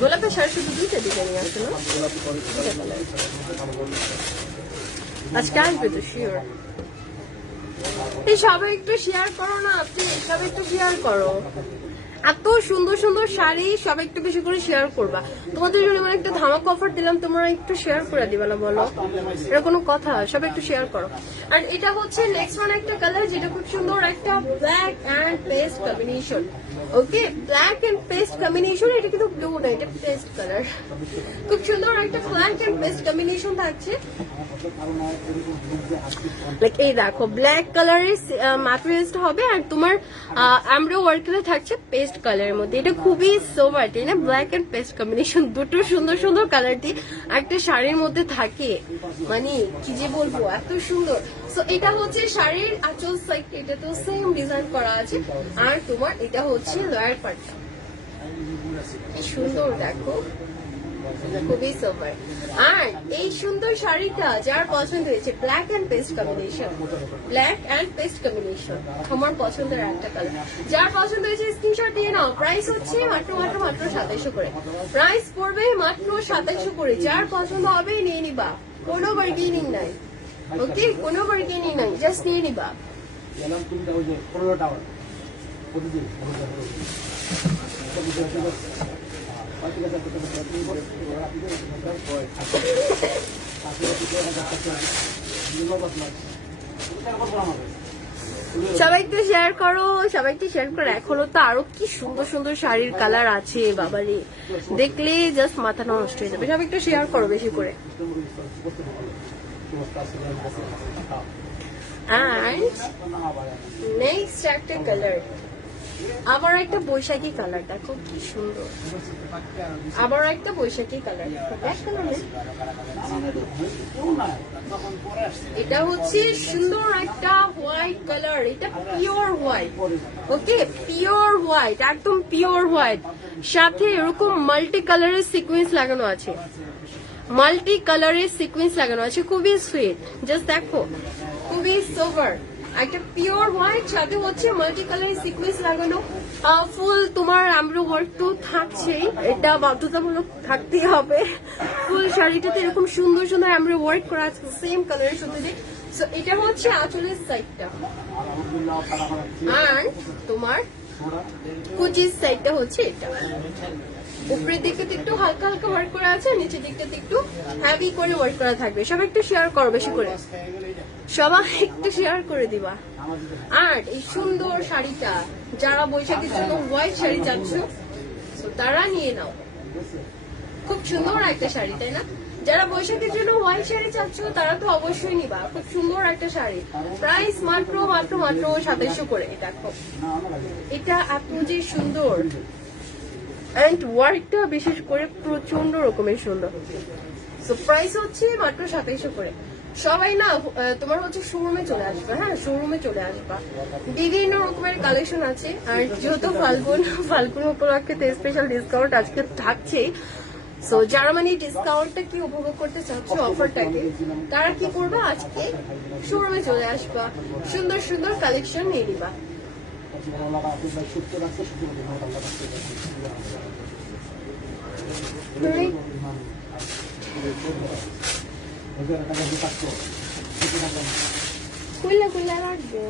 গোলাপের শাড়ি শুধু দুইটা ডিজাইন আছে না, আজকে আসবে তো শিওর। এই সবাই একটু শেয়ার করো না, আপনি সবাই একটু শেয়ার করো, এত সুন্দর সুন্দর শাড়ি, সবাই একটু বেশি করে শেয়ার করবা। তোমাদের জন্য মানে একটা ধামাকা অফার দিলাম, তোমরা একটু শেয়ার করে দিবা না বলো, এটা কোনো কথা? সবাই একটু শেয়ার করো। আর এটা হচ্ছে নেক্সট ওয়ান একটা কালার, যেটা খুব সুন্দর একটা black and paste combination. Okay, black and paste combination, এটা কিন্তু ব্লু না, এটা পেস্ট কালার। খুব সুন্দর একটা ব্ল্যাক এন্ড পেস্ট কম্বিনেশন থাকছে। লাইক এই দেখো, ব্ল্যাক কালারের ম্যাটেরিয়ালসটা হবে, আর তোমার এমব্রয়ডারি ওয়ার্কটা থাকছে পেস্ট কালারের মধ্যে। এটা খুবই সোবার, তাই না? ব্ল্যাক এন্ড পেস্ট কম্বিনেশন, দুটো সুন্দর সুন্দর কালার দিয়ে একটা শাড়ির মধ্যে থাকে, মানে কি যে বলবো, এত সুন্দর। সো এটা হচ্ছে শাড়ির আঁচল সাইড, এটা তো সেম ডিজাইন করা আছে। আর তোমার এটা হচ্ছে লয়ার পার্টটা, কি সুন্দর দেখো, খুবই সোবার। আর এই সুন্দর শাড়িটা যার পছন্দ হয়েছে, black and paste combination, black and paste combination আমার পছন্দের একটা কালার। যার পছন্দ হয়েছে স্ক্রিনশট দিয়ে নাও। প্রাইস হচ্ছে মাত্র 2700 করে, প্রাইস পড়বে মাত্র 2700 করে। যার পছন্দ হবে নিয়ে নিবা, কোনো বার্গেনিং নাই। ওকে, কোনো বার্গেনিং নাই, জাস্ট নিয়ে নিবা। সবাইকে শেয়ার করো, সবাইকে শেয়ার করো। এখনো তো আরো কি সুন্দর সুন্দর শাড়ির কালার আছে বাবারে, দেখলে জাস্ট মাথা নষ্ট হয়ে যাবে। সবাই একটু শেয়ার করো বেশি করে। And next একটা কালার, আবার একটা বৈশাখী কালার, দেখো কি সুন্দর। আবার একটা বৈশাখী কালার, ব্ল্যাক কালার। এটা হচ্ছে সুন্দর একটা হোয়াইট কালার, এটা পিওর হোয়াইট। ওকে, পিওর হোয়াইট, একদম পিওর হোয়াইট, সাথে এরকম মাল্টি কালারের সিকোয়েন্স লাগানো আছে, মাল্টি কালারের সিকোয়েন্স লাগানো আছে, খুবই সুইট। জাস্ট দেখো, খুবই সোভার, একটা পিওর হোয়াইট, সাথে হচ্ছে মাল্টি কালারের সিকোয়েন্স লাগানো। ফুল তোমার আমরা ওয়ার্ক তো থাকছেই, এটা বাধ্যতামূলক থাকতেই হবে। ফুল শাড়িটাতে এরকম সুন্দর সুন্দর আমরা ওয়ার্ক করা আছে সেম কালারের সাথে। সো এটা হচ্ছে আঁচলের সাইডটা, আর তোমার কুচির সাইডটা হচ্ছে এটা। উপরের দিকটাতে একটু হালকা হালকা ওয়ার্ক করা আছে, নিচের দিকটাতে একটু হেভি করে ওয়ার্ক করা থাকবে। সবাই একটু শেয়ার করো বেশি করে, সবাই একটু শেয়ার করে দিবা। আর এই সুন্দর শাড়িটা যারা বৈশাখীর জন্য হোয়াইট শাড়ি চাচ্ছ তারা নিয়ে নাও, খুব সুন্দর একটা শাড়ি, তাই না? যারা বৈশাখীর জন্য হোয়াইট শাড়ি চাচ্ছ তারা তো অবশ্যই নিবা, খুব সুন্দর একটা শাড়ি। প্রাইস মাত্র মাত্র মাত্র 2700 করে। দেখো এটা এত যে সুন্দর, এন্ড ওয়ার্কটা বিশেষ করে প্রচন্ড রকমের সুন্দর। সো প্রাইস হচ্ছে মাত্র 2700 করে। সবাই না তোমার হচ্ছে শোরুমে চলে আসবে, হ্যাঁ শোরুমে চলে আসবা, বিভিন্ন রকমের কালেকশন আছে। আর যেহেতু ফাল্গুন উপলক্ষে স্পেশাল ডিসকাউন্ট আজকে থাকছে। সো যারা মানে ডিসকাউন্টটা কি উপভোগ করতে চাচ্ছ অফারটাকে, তারা কি করবা, আজকে শোরুমে চলে আসবা, সুন্দর সুন্দর কালেকশন নিয়ে নিবা। খুললে খুললে রাখবে।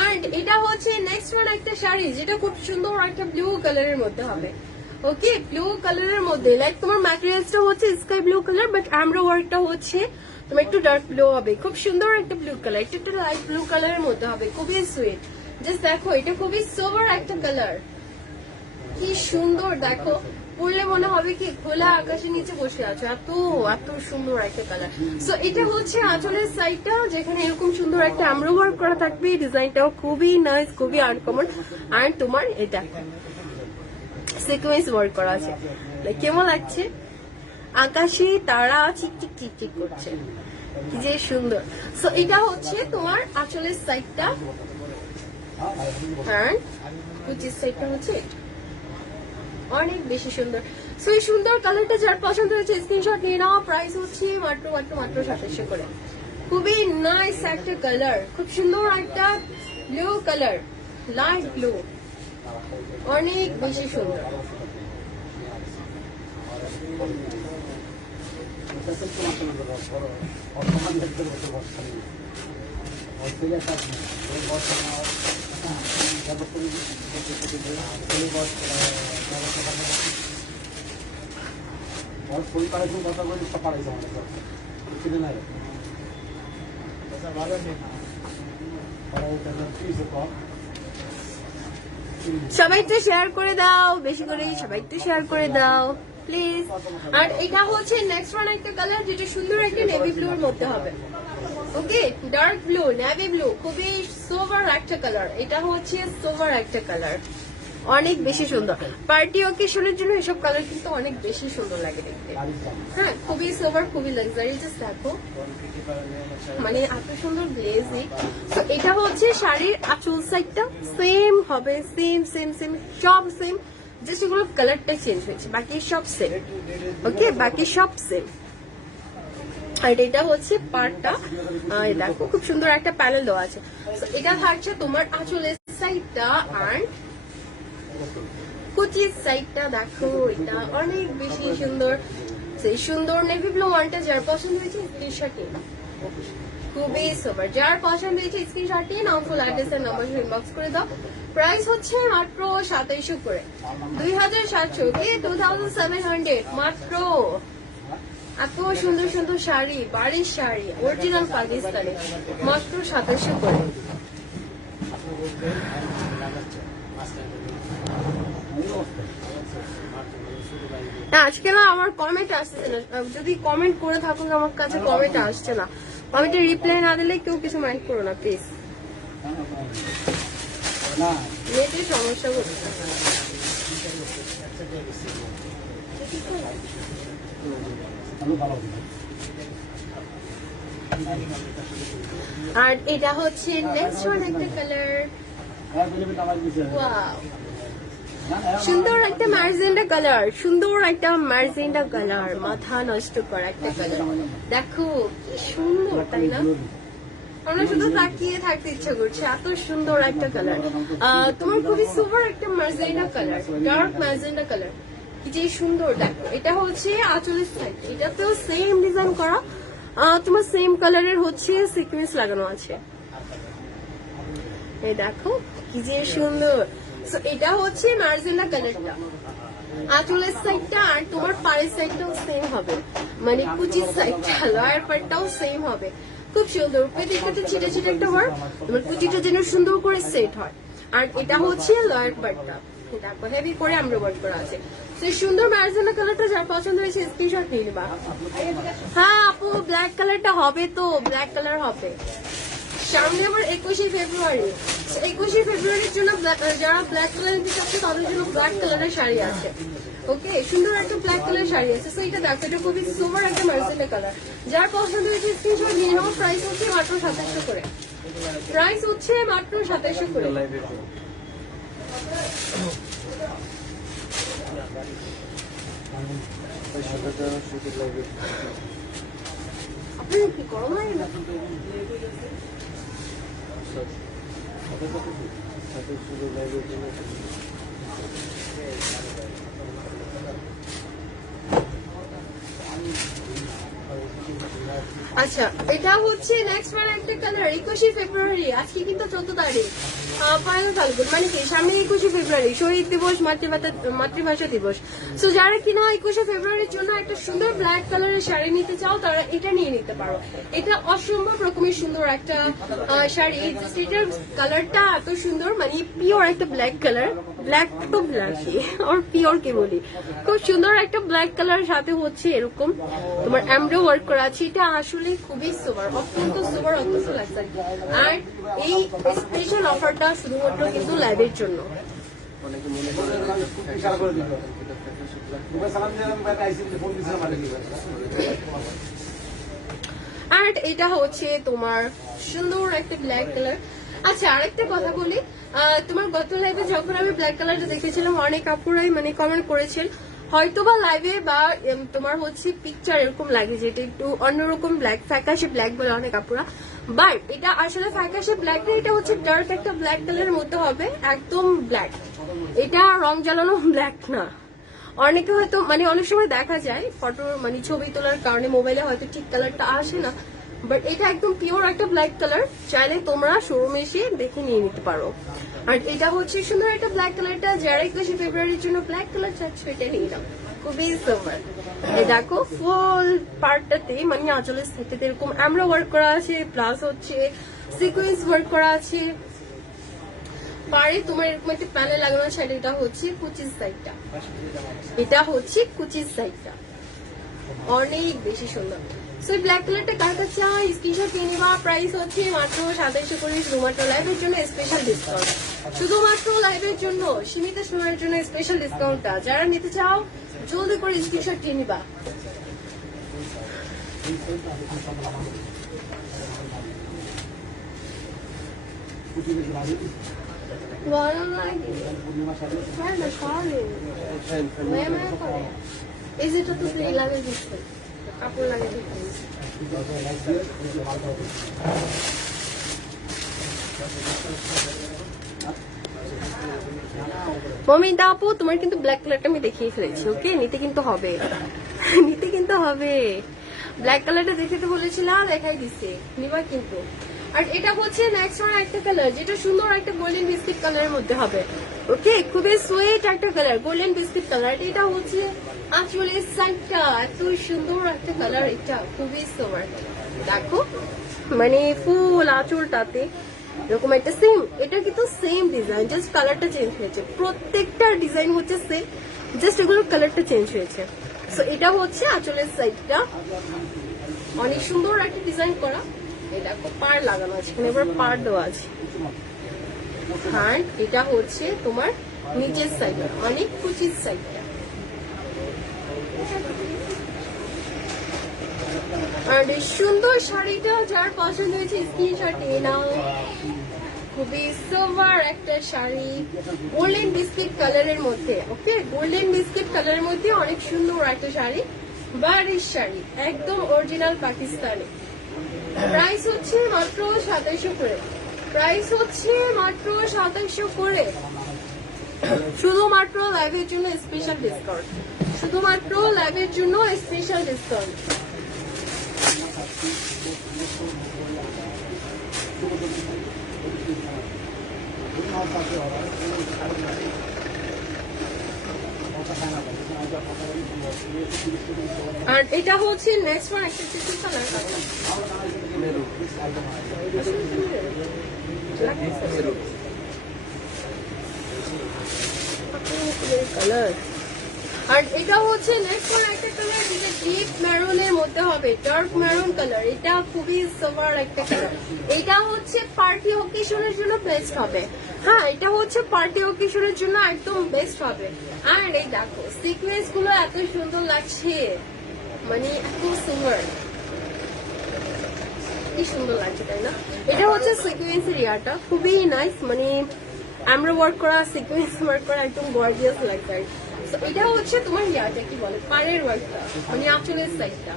আর এটা হচ্ছে নেক্সট ওয়ান একটা শাড়ি, যেটা খুব সুন্দর একটা ব্লু কালারের মধ্যে হবে। ওকে, ব্লু কালারের মধ্যে লাইক তোমার ম্যাটেরিয়ালসটা হচ্ছে স্কাই ব্লু কালার, বাট আমরা ওয়ার্কটা হচ্ছে তোমার একটু ডার্ক ব্লু হবে। খুব সুন্দর একটা ব্লু কালার, একটু লাইট ব্লু কালারের মধ্যে হবে, খুবই সুইট। জাস্ট দেখো, এটা খুবই সোবার একটা কালার, কি সুন্দর। দেখো পরলে মনে হবে কি খোলা আকাশের নিচে বসে আছো, এত এত সুন্দর একটা কালার। সো এটা হচ্ছে আঁচলের সাইডটা, যেখানে এরকম সুন্দর একটা আমরা ওয়ার্ক করা থাকবে। ডিজাইনটাও খুবই নাইস, খুবই আনকমন। আর তোমার এটা সিকোয়েন্স ওয়ার্ক করা আছে, কেমন লাগছে? আকাশে তারা চিকচিক চিকচিক করছে, কি যে সুন্দর। সো এটা হচ্ছে তোমার আঁচলের সাইডটা, আর কুচির সাইডটা হচ্ছে অনেক বেশি সুন্দর। সো এই সুন্দর কালারটা যার পছন্দ হয়েছে স্ক্রিনশট নিয়ে নাও। প্রাইস হচ্ছে মাত্র মাত্র মাত্র 2700 করে। খুবই নাইস একটা কালার, খুব সুন্দর একটা ব্লু কালার, লাইট ব্লু, অনেক বেশি সুন্দর। সবাই একটু শেয়ার করে দাও বেশি করে, সবাই একটু শেয়ার করে দাও। প্লিজ। আর এটা হচ্ছে নেক্সট ওয়ান একটা কালার যেটা সুন্দর একটা নেভি ব্লুর মধ্যে হবে। ওকে, ডার্ক ব্লু, নেভি ব্লু, খুবই সোভার একটা কালার। এটা হচ্ছে সোভার একটা কালার, অনেক বেশি সুন্দর। পার্টি অকেশনের জন্য এসব কালার কিন্তু অনেক বেশি সুন্দর লাগে দেখতে। হ্যাঁ, খুবই সোভার, খুবই লাক্সারি। জাস্ট দেখো, মানে এত সুন্দর গ্লেজি। তো এটা হচ্ছে শাড়ির আঁচল সাইডটা সেম হবে, সেম সেম সেম সব সেম, জাস্ট এগুলো কালারটা চেঞ্জ হয়েছে, বাকি সব সেম। ওকে, বাকি সব সেম। আর এটা হচ্ছে পার্টটা, দেখো খুব সুন্দর একটা প্যানেল দেওয়া আছে। এটা থাকছে তোমার আঁচলের সাইডটা, আর কুচির সাইডটা দেখো, এটা অনেক বেশি সুন্দর। সেই সুন্দর নেভি ব্লু ওয়ানটা যার পছন্দ হয়েছে স্ক্রিনশট নিন, খুবই সুপার। যার পছন্দ হয়েছে স্ক্রিনশট নিয়ে নাম, ফুল অ্যাড্রেস এর নাম্বার ইনবক্স করে দাও। প্রাইস হচ্ছে মাত্র 2700 করে, 2700 কে 2700 মাত্র। এত সুন্দর সুন্দর শাড়ি, বাড়ির শাড়ি, অরিজিনাল পাকিস্তানি, মাত্র 2700 করে। আজকে না আমার কমেন্ট আসছে না, যদি কমেন্ট করে থাকুন আমার কাছে কমেন্ট আসছে না, কমেন্টে রিপ্লাই না দিলে কেউ কিছু মাইন্ড করো না প্লিজ, নেটের সমস্যা হচ্ছে। আর এটা হচ্ছে নেক্সট ওয়ান একটা কালার, ওয়াও সুন্দর একটা ম্যাজেন্ডা কালার, সুন্দর একটা ম্যাজেন্ডা কালার, মাথা নষ্ট করা একটা কালার। দেখো কি সুন্দর, তাই না? আমরা শুধু তাকিয়ে থাকতে ইচ্ছা করছে, এত সুন্দর একটা কালার। তোমার খুবই সুপার একটা magenta colour, dark magenta colour, কি যে সুন্দর। দেখো এটা হচ্ছে আঁচলের সাইড, এটাতেও সেম ডিজাইন করা, তোমার সেম কালারের হচ্ছে সিকোয়েন্স লাগানো আছে। এই দেখো কি যে সুন্দর। এটা হচ্ছে ম্যাজেন্ডা কালারটা, আঁচলের সাইডটা, আর তোমার পায়ের সাইডটাও সেম হবে, মানে কুচির সাইডটা, লয়ার পার্টটাও সেম হবে। খুব সুন্দর, পেটিকোটে ছিটে ছিটে একটা ওয়ার্ক, তোমার কুচিটা যেন সুন্দর করে সেট হয়। আর এটা হচ্ছে লয়ার পার্টটা, দেখো হেভি করে আমরা ওয়ার্ক করা আছে। সেই সুন্দর ম্যাজেন্ডা কালারটা যার পছন্দ হয়েছে স্ক্রিনশট নিয়ে নিবা। হ্যাঁ আপু, ব্ল্যাক কালারটা হবে তো, ব্ল্যাক কালার হবে সামনে আবার 21শে ফেব্রুয়ারি। 21শে ফেব্রুয়ারির জন্য যারা ব্ল্যাক কালার নিতে চাচ্ছে তাদের জন্য ব্ল্যাক কালারের শাড়ি আছে। ওকে, সুন্দর একটা ব্ল্যাক কালার শাড়ি আছে। সো এটা দেখো, এটা খুবই সুপার একটা ম্যাজেন্ডা কালার, যার পছন্দ হয়েছে স্ক্রিনশট নিয়ে নাও। প্রাইস হচ্ছে মাত্র 2700 করে, প্রাইস হচ্ছে মাত্র 2700 করে। আপনার কি গরম লাগে না? আচ্ছা, এটা হচ্ছে নেক্সট ওয়ান একটা কালার, 21শে ফেব্রুয়ারি, আজকে কিন্তু 14 তারিখ, পয়লা ফাল্গুন, মানে কি সামনে 21শে ফেব্রুয়ারি শহীদ দিবস, মাতৃভাষা দিবস। সো যারা কিনা 21শে ফেব্রুয়ারির জন্য একটা সুন্দর ব্ল্যাক কালারের শাড়ি নিতে চাও তারা এটা নিয়ে নিতে পারো। এটা অসম্ভব রকমের সুন্দর একটা শাড়ি, এটার কালারটা এত সুন্দর, মানে পিওর একটা ব্ল্যাক কালার, ব্ল্যাক তো ব্ল্যাকই আর পিওর কে বলি, খুব সুন্দর একটা ব্ল্যাক কালার, সাথে হচ্ছে এরকম তোমার এমব্রো ওয়ার্ক করা আছে। এটা আসলে খুবই সুপার, অত্যন্ত সুপার, অত্যন্ত লাক্সারি। আর এই স্পেশাল অফারটা শুধুমাত্র কিন্তু লাইভের জন্য। আর এটা হচ্ছে তোমার সুন্দর একটা ব্ল্যাক কালার। আচ্ছা, আরেকটা কথা বলি, তোমার গত লাইভে যখন আমি ব্ল্যাক কালারটা দেখেছিলাম অনেক আপুরাই মানে কমেন্ট করেছেন হয়তোবা লাইভে বা তোমার হচ্ছে পিকচার এরকম লাগে যে এটা একটু অন্যরকম ব্ল্যাক, ফ্যাকাশে ব্ল্যাক বলে অনেক আপুরা, বাট এটা আসলে ফ্যাকাশে ব্ল্যাক না, এটা হচ্ছে ডার্ক একটা ব্ল্যাক কালারের মধ্যে হবে, একদম ব্ল্যাক, এটা রং জ্বালানো ব্ল্যাক না। অনেকে হয়তো মানে অনেক সময় দেখা যায় ফটো মানে ছবি তোলার কারণে মোবাইলে হয়তো ঠিক কালারটা আসে না, বাট এটা একদম পিওর একটা ব্ল্যাক কালার, চাইলে তোমরা শোরুমে এসে দেখে নিয়ে নিতে পারো। আর এটা হচ্ছে সুন্দর একটা ব্ল্যাক কালারটা, যারা 21শে ফেব্রুয়ারির জন্য ব্ল্যাক কালার চাচ্ছ এটা নিয়ে নাও, খুবই সুন্দর। এই দেখো ফুল পার্টটাতে মানে আঁচলের সাইডটাতে এরকম আমরা ওয়ার্ক করা আছে, প্লাস হচ্ছে সিকোয়েন্স ওয়ার্ক করা আছে, পারে তোমার এরকম একটা প্যানেল লাগানো শাড়ি, এটা হচ্ছে কুচির সাইডটা, এটা হচ্ছে কুচির সাইডটা, অনেক বেশি সুন্দর। সো ব্ল্যাক কালারটা কার কাছে চাই স্ক্রিনশট নিয়ে নিবা। প্রাইস হচ্ছে মাত্র 2700 করে, শুধুমাত্র লাইভের জন্য স্পেশাল ডিসকাউন্ট, শুধুমাত্র লাইভের জন্য সীমিত সময়ের জন্য স্পেশাল ডিসকাউন্টটা যারা নিতে চাও জলদি করে স্ক্রিনশট নিয়ে নিবা। ভালো লাগে হ্যাঁ না সরে এই যেটা তো তুই লাগে দিচ্ছে কাপড় লাগে দিচ্ছে। মমিতা আপু তোমার কিন্তু ব্ল্যাক কালারটা আমি দেখিয়ে ফেলেছি, ওকে নিতে কিন্তু হবে, নিতে কিন্তু হবে। ব্ল্যাক কালারটা দেখাতে বলেছিলাম, দেখাই দিচ্ছে, নিবা কিন্তু। আর এটা হচ্ছে নেক্সট ওয়ান একটা কালার, যেটা সুন্দর একটা গোল্ডেন বিস্কিট কালারের মধ্যে হবে, ওকে খুবই সুইট একটা কালার, গোল্ডেন বিস্কিট কালার। এটা হচ্ছে আসলে সাইডটা এত সুন্দর একটা কালার, এটা খুবই সুন্দর। দেখো মানে ফুল আঁচলটাতে এরকম একটা সেম, এটা কিন্তু সেম ডিজাইন, জাস্ট কালারটা চেঞ্জ হয়েছে, প্রত্যেকটা ডিজাইন হচ্ছে সেম, জাস্ট এগুলোর কালারটা চেঞ্জ হয়েছে। সো এটা হচ্ছে আঁচলের সাইডটা, অনেক সুন্দর একটা ডিজাইন করা, এটা পার লাগানো আছে, এখানে এবার পার দেওয়া আছে। আর এটা হচ্ছে তোমার নিচের সাইডটা, অনেক কুচির সাইডটা। আর এই সুন্দর শাড়িটা যার পছন্দ হয়েছে স্ক্রিনশট নিয়ে নাও। খুবই সোভার একটা শাড়ি, গোল্ডেন বিস্কিট কালারের মধ্যে, ওকে গোল্ডেন বিস্কিট কালারের মধ্যে অনেক সুন্দর একটা শাড়ি, বারিশ শাড়ি, একদম অরিজিনাল পাকিস্তানি। প্রাইস হচ্ছে মাত্র 2700 করে, প্রাইস হচ্ছে মাত্র 2700 করে, শুধুমাত্র লাইভের জন্য স্পেশাল ডিসকাউন্ট, শুধুমাত্র লাইভের জন্য স্পেশাল ডিসকাউন্ট। আর এটা হচ্ছে নেক্সট ওয়ান একটা টিসু কালার কালার। আর এটা হচ্ছে নেক্সট ওয়ান একটা কালার, যেটা ডিপ মেরুনের মধ্যে হবে, ডার্ক মেরুন কালার, এটা খুবই সোভার একটা কালার। এটা হচ্ছে পার্টি অকেশনের জন্য বেস্ট হবে, হ্যাঁ এটা হচ্ছে পার্টি অকেশনের জন্য একদম বেস্ট হবে। আর এই দেখো সিকোয়েন্স গুলো এত সুন্দর লাগছে, মানে এত সুন্দর, কি সুন্দর লাগছে তাই না। এটা হচ্ছে সিকোয়েন্সের ইয়াটা, খুবই নাইস, মানে আমরা ওয়ার্ক করা সিকোয়েন্স ওয়ার্ক করা একদম গর্জিয়াস লাগছে। এটা হচ্ছে তোমার ইয়াটা কি বলে পাড়ের ওয়ার্কটা, মানে আঁচলের সাইডটা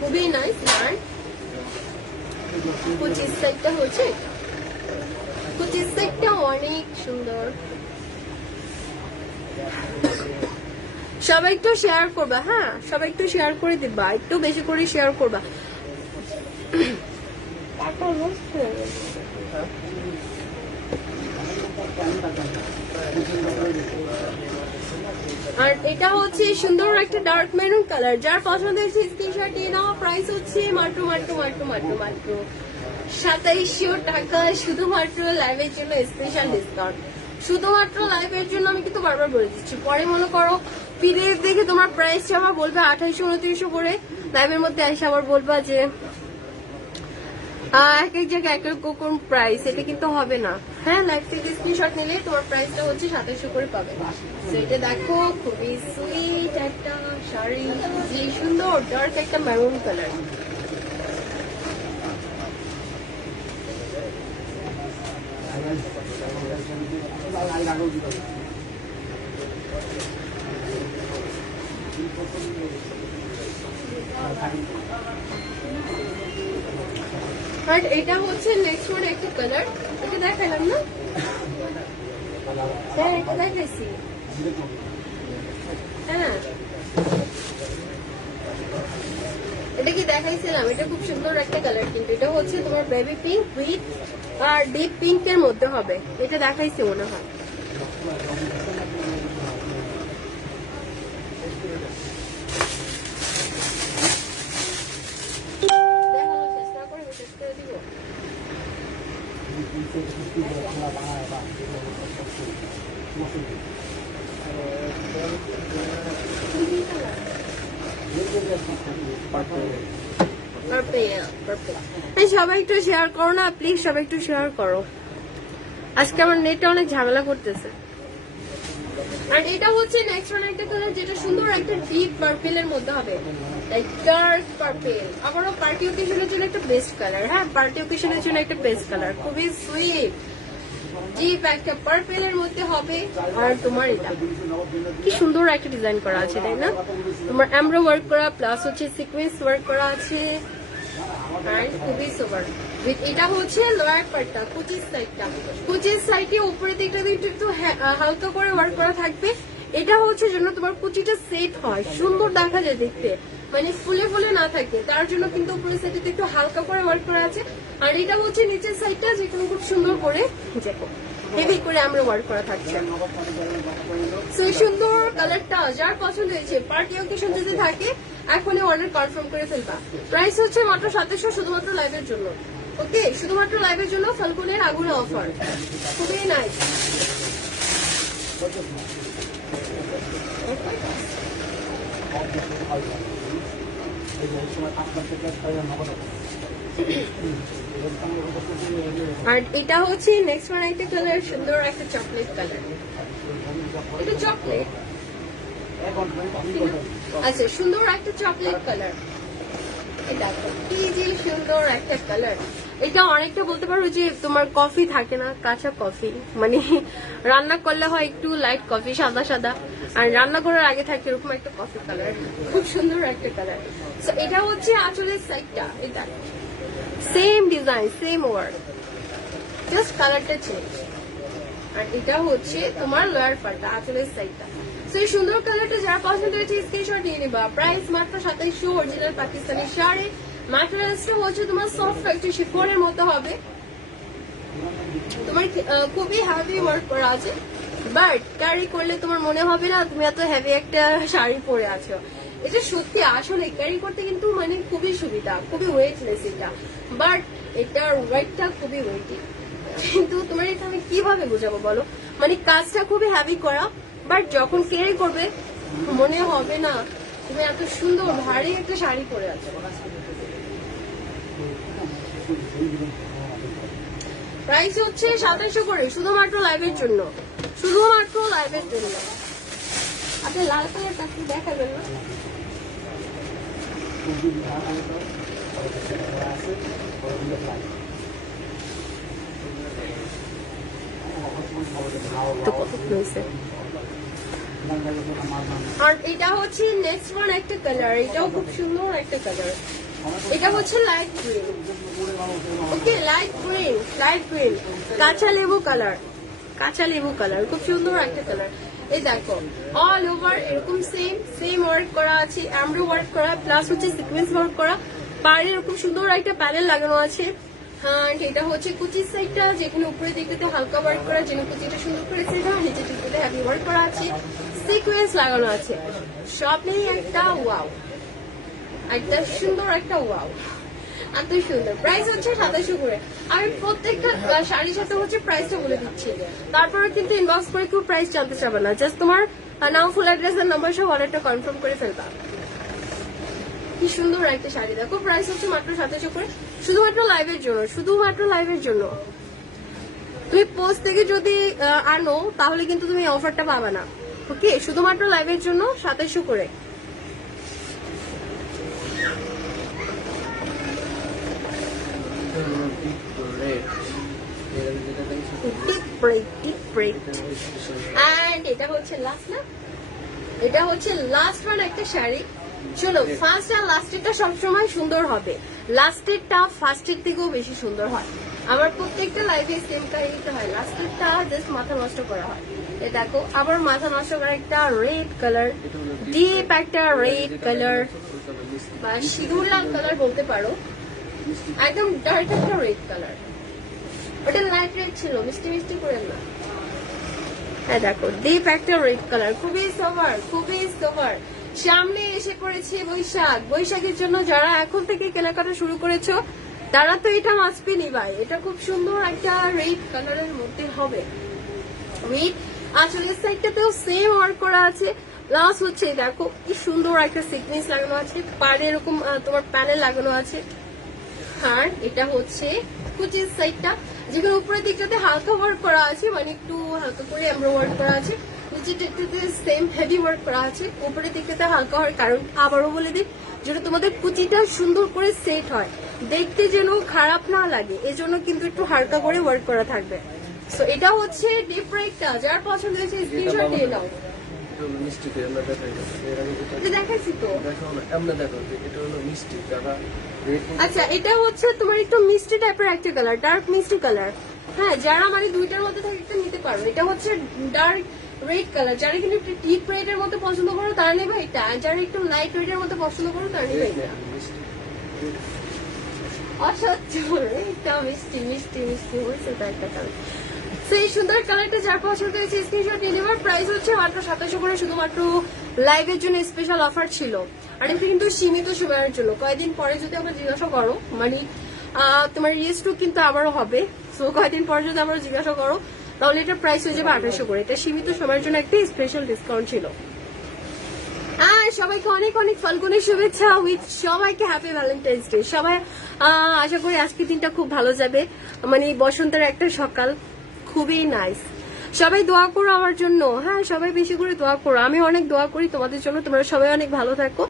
খুবই নাইস। আর কুচির সাইডটা হচ্ছে, কুচির সাইডটা অনেক সুন্দর। সবাই একটু শেয়ার করবা, হ্যাঁ সবাই একটু শেয়ার করে দিবা, একটু বেশি করে শেয়ার করবা। আর এটা হচ্ছে সুন্দর একটা ডার্ক মেরুন কালার, যার পছন্দ হয়েছে স্ক্রিনশট নিয়ে নাও। প্রাইস হচ্ছে মাত্র মাত্র মাত্র মাত্র মাত্র 2700 টাকা, শুধুমাত্র লাইভের জন্য স্পেশাল ডিসকাউন্ট, শুধুমাত্র লাইভের জন্য। আমি কিন্তু বারবার বলে দিচ্ছি, পরে মনে করো পিডিএফ দেখে তোমার প্রাইসটা আবার বলবে 2800 2900 করে, লাইভের মধ্যে এসে আবার বলবা যে এক এক জায়গায় এক এক রকম প্রাইস, এটা কিন্তু হবে না। হ্যাঁ লাইভ থেকে স্ক্রিনশট নিলে তোমার প্রাইসটা হচ্ছে 2700 করে পাবে। এটা দেখো খুবই সুইট একটা শাড়ি, যে সুন্দর ডার্ক একটা মেরুন কালার। আর এটা হচ্ছে নেক্সট ওয়ান একটা কালার, এটা দেখালাম না, হ্যাঁ এটা দেখাইছি, হ্যাঁ এটা কি দেখাইছিলাম, এটা খুব সুন্দর একটা কালার, কিন্তু এটা হচ্ছে তোমার বেবি পিঙ্ক উইথ আর ডিপ পিঙ্কের মধ্যে হবে, এটা দেখাইছি মনে হয়। সবাই একটু শেয়ার করো না প্লিজ, সবাই একটু শেয়ার করো। আজকে আমার নেটটা অনেক ঝামেলা করতেছে। আর এটা হচ্ছে নেক্সট ওয়ান একটা কালার, যেটা সুন্দর একটা ডিপ পার্পেলের মধ্যে হবে, লাইক ডার্ক পার্পেল। আবারও পার্টি ওকেশনের জন্য একটা বেস্ট কালার। হ্যাঁ, পার্টি ওকেশনের জন্য একটা বেস্ট কালার, খুবই সুইট ডিপ একটা পার্পেলের মধ্যে হবে। আর তোমার এটা কি সুন্দর একটা ডিজাইন করা আছে, তাই না? তোমার এমব্রো ওয়ার্ক করা প্লাস হচ্ছে সিকোয়েন্স ওয়ার্ক করা আছে, আর খুবই সোবার। এটা হচ্ছে লোয়ার পার্টটা, কুচির সাইডটা, কুচির সাইডে উপরে দিকটা একটু হালকা করে ওয়ার্ক করা থাকবে। এটা হচ্ছে জন্য তোমার কুচিটা সেট হয়, সুন্দর দেখা যায় দেখতে, মানে ফুলে ফুলে না থাকে, তার জন্য কিন্তু উপরের সাইডে একটু হালকা করে ওয়ার্ক করা আছে। আর এটা হচ্ছে নিচের সাইডটা, যেখানে খুব সুন্দর করে দেখো হেভি করে আমরা ওয়ার্ক করা থাকছে। সো এই সুন্দর কালারটা যার পছন্দ হয়েছে, পার্টি অকেশন যদি থাকে এখনই অর্ডার কনফার্ম করে ফেলবা। প্রাইস হচ্ছে মাত্র 2700, শুধুমাত্র লাইভের জন্য। ওকে, শুধুমাত্র লাইভের জন্য ফাল্গুনের আগুনে অফার, খুবই নাইস। আর এটা হচ্ছে নেক্সট ওয়ান একটা কালার, সুন্দর একটা চকলেট কালার। এটা চকলেট, আচ্ছা সুন্দর একটা চকলেট কালার। এটা কি যে সুন্দর একটা কালার। এটা অনেকটা বলতে পারো যে তোমার কফি থাকে না, কাঁচা কফি, মানে রান্না করলে হয় একটু লাইট কফি, সাদা সাদা, আর রান্না করার আগে থাকে এরকম একটা কফি কালার, খুব সুন্দর একটা কালার। সো এটা হচ্ছে আঁচলের সাইডটা, এটা same design same work, just কালারটা চেঞ্জ। আর এটা হচ্ছে তোমার লোয়ার পার্টটা, আঁচলের সাইডটা। সো এই সুন্দর কালারটা যারা পছন্দ হয়েছে স্ক্রিনশট নিয়ে নিবা। প্রাইস মাত্র 2700, অরিজিনাল পাকিস্তানি শাড়ি। ম্যাটেরিয়ালসটা হচ্ছে তোমার সফট একটু শিফনের মতো হবে, তোমার খুবই হেভি ওয়ার্ক করা আছে, বাট ক্যারি করলে তোমার মনে হবে না তুমি এত হেভি একটা শাড়ি পরে আছো। এটা সত্যি আসলে ক্যারি করতে কিন্তু মানে খুবই সুবিধা, খুবই ওয়েটলেস এটা, বাট এটার ওয়েটটা খুবই ওয়েটি। কিন্তু তোমার এটা আমি কিভাবে বোঝাবো বলো, মানে কাজটা খুবই হেভি করা, বাট যখন ক্যারি করবে মনে হবে না তুমি এত সুন্দর ভারী একটা শাড়ি পরে আছো। প্রাইস হচ্ছে 2700 করে, শুধুমাত্র লাইভের জন্য, শুধুমাত্র লাইভের জন্য। আপনি লাল কালারটা কি দেখাবেন না? আর এটা হচ্ছে নেক্সট ওয়ান একটা কালার, এটাও খুব সুন্দর একটা কালার। এটা হচ্ছে light green, okay light green, light green, কাঁচা লেবু কালার, কাঁচা লেবু কালার, খুব সুন্দর একটা কালার। এই দেখো অল ওভার এরকম সেম সেম ওয়ার্ক করা আছে, এমব্রো ওয়ার্ক করা প্লাস হচ্ছে সিকোয়েন্স ওয়ার্ক করা, পাড়ে এরকম সুন্দর একটা প্যানেল লাগানো আছে। হ্যাঁ, এটা হচ্ছে কুচির সাইডটা, যেখানে উপরে দিকটাতে হালকা ওয়ার্ক করা, যেন কুচিটা সুন্দর করে সেট হয়, নিচে দিকটাতে হেভি ওয়ার্ক করা আছে, সিকোয়েন্স লাগানো আছে। সব নিয়ে একটা ওয়াও, একটা সুন্দর একটা ওয়াও, এত সুন্দর। প্রাইস হচ্ছে 2700 করে। আমি প্রত্যেকটা শাড়ির সাথে হচ্ছে প্রাইসটা বলে দিচ্ছি, তারপরে কিন্তু ইনবক্স করে কেউ প্রাইস জানতে চাবে না, জাস্ট তোমার নাম, ফুল অ্যাড্রেস আর নাম্বার সহ অর্ডারটা কনফার্ম করে ফেলবা। কি সুন্দর একটা শাড়ি দেখো, প্রাইস হচ্ছে মাত্র 2700 করে, শুধুমাত্র লাইভের জন্য, শুধুমাত্র লাইভের জন্য। তুমি পোস্ট থেকে যদি আনো তাহলে কিন্তু তুমি অফারটা পাবে না, ওকে? শুধুমাত্র লাইভের জন্য 2700 করে। এটা হচ্ছে লাস্ট না, এটা হচ্ছে লাস্ট ওয়ান একটা শাড়ি। চলো, ফার্স্ট আর লাস্টেরটা সবসময় সুন্দর হবে, লাস্টেরটা ফার্স্টের থেকেও বেশি সুন্দর হয়। আমার প্রত্যেকটা লাইফে সেম কাহিনীতে হয়, লাস্টেরটা জাস্ট মাথা নষ্ট করা হয়। এ দেখো আবার মাথা নষ্ট করা একটা রেড কালার, ডিপ একটা রেড কালার বা সিঁদুর লাল কালার বলতে পারো, একদম ডার্ক একটা রেড কালার। ওটা লাইট রেড ছিল, মিষ্টি মিষ্টি করে না। হ্যাঁ দেখো ডিপ একটা রেড কালার, খুবই সোভার, খুবই সোভার। সামনে এসে পড়েছে বৈশাখ, বৈশাখের জন্য যারা এখন থেকে কেনাকাটা শুরু করেছো তারা তো এটা মাসপে নিবাই। এটা খুব সুন্দর একটা রেড কালারের মধ্যে হবে। উইথ আঁচলের সাইডটাতেও সেম ওয়ার্ক করা আছে। প্লাস হচ্ছে দেখো কি সুন্দর একটা সিকোয়েন্স লাগানো আছে, পাড়ে এরকম তোমার প্যানেল লাগানো আছে। আর এটা হচ্ছে কুচির সাইডটা, যেখানে উপরের দিকটাতে হালকা ওয়ার্ক করা আছে, মানে একটু হালকা করে আমরা ওয়ার্ক করা আছে। নিচেরটাতে সেম হেভি ওয়ার্ক করা আছে, উপরের দিকটাতে হালকা হওয়ার কারণ আবারও বলে দিই, যেটা তোমাদের কুচিটা সুন্দর করে সেট হয়, দেখতে যেন খারাপ না লাগে, এজন্য কিন্তু একটু হালকা করে ওয়ার্ক করা থাকবে। সো এটা হচ্ছে ডিপ রেডটা, যার পছন্দ হয়েছে স্ক্রিনশট নিয়ে নাও। এটা হলো মিষ্টি করে আমরা দেখাই যাচ্ছি। এর আগে যেটা এটা দেখাচ্ছি তো। দেখাও না, এমনি দেখো যে এটা হলো মিষ্টি, যারা রেড আচ্ছা, এটা হচ্ছে তোমার একটু মিষ্টি টাইপের একটা কালার, ডার্ক মিষ্টি কালার। হ্যাঁ, যারা মানে দুইটার মধ্যে থাকে একটা নিতে পারো। এটা হচ্ছে ডার্ক রেড কালার, যারা কিন্তু একটু ডিপ রেড এর মধ্যে পছন্দ করো তারা নেবে এটা, আর যারা একটু লাইট রেড এর মধ্যে পছন্দ করো তারা নেবে এটা। মিষ্টি অসহ্য, এটা মিষ্টি মিষ্টি মিষ্টি হয়েছে তো একটা কালার। সেই সুন্দর কালারটা যার পছন্দ হয়েছে স্ক্রিনশট নিয়ে নেবার। প্রাইস হচ্ছে মাত্র 2700 করে, শুধুমাত্র লাইভের জন্য স্পেশাল অফার ছিল। আর এটা কিন্তু সীমিত সময়ের জন্য, কয়েকদিন পরে যদি আমরা জিজ্ঞাসা করো, মানে তোমার রিস্টক কিন্তু আবারও হবে। সো কয়েকদিন পরে যদি আমরা জিজ্ঞাসা করো তাহলে এটা প্রাইস হয়ে যাবে 2800 করে। এটা সীমিত সময়ের জন্য একটা স্পেশাল ডিসকাউন্ট ছিল। সবাইকে অনেক অনেক ফাল্গুনের শুভেচ্ছা, উইথ সবাইকে হ্যাপি ভ্যালেন্টাইন্স ডে। সবাই আশা করি আজকের দিনটা খুব ভালো যাবে, মানে বসন্তের একটা সকাল, খুবই নাইস। সবাই দোয়া করো আমার জন্য, হ্যাঁ সবাই বেশি করে দোয়া করো, আমি অনেক দোয়া করি তোমাদের জন্য। তোমরা সবাই অনেক ভালো থাকো।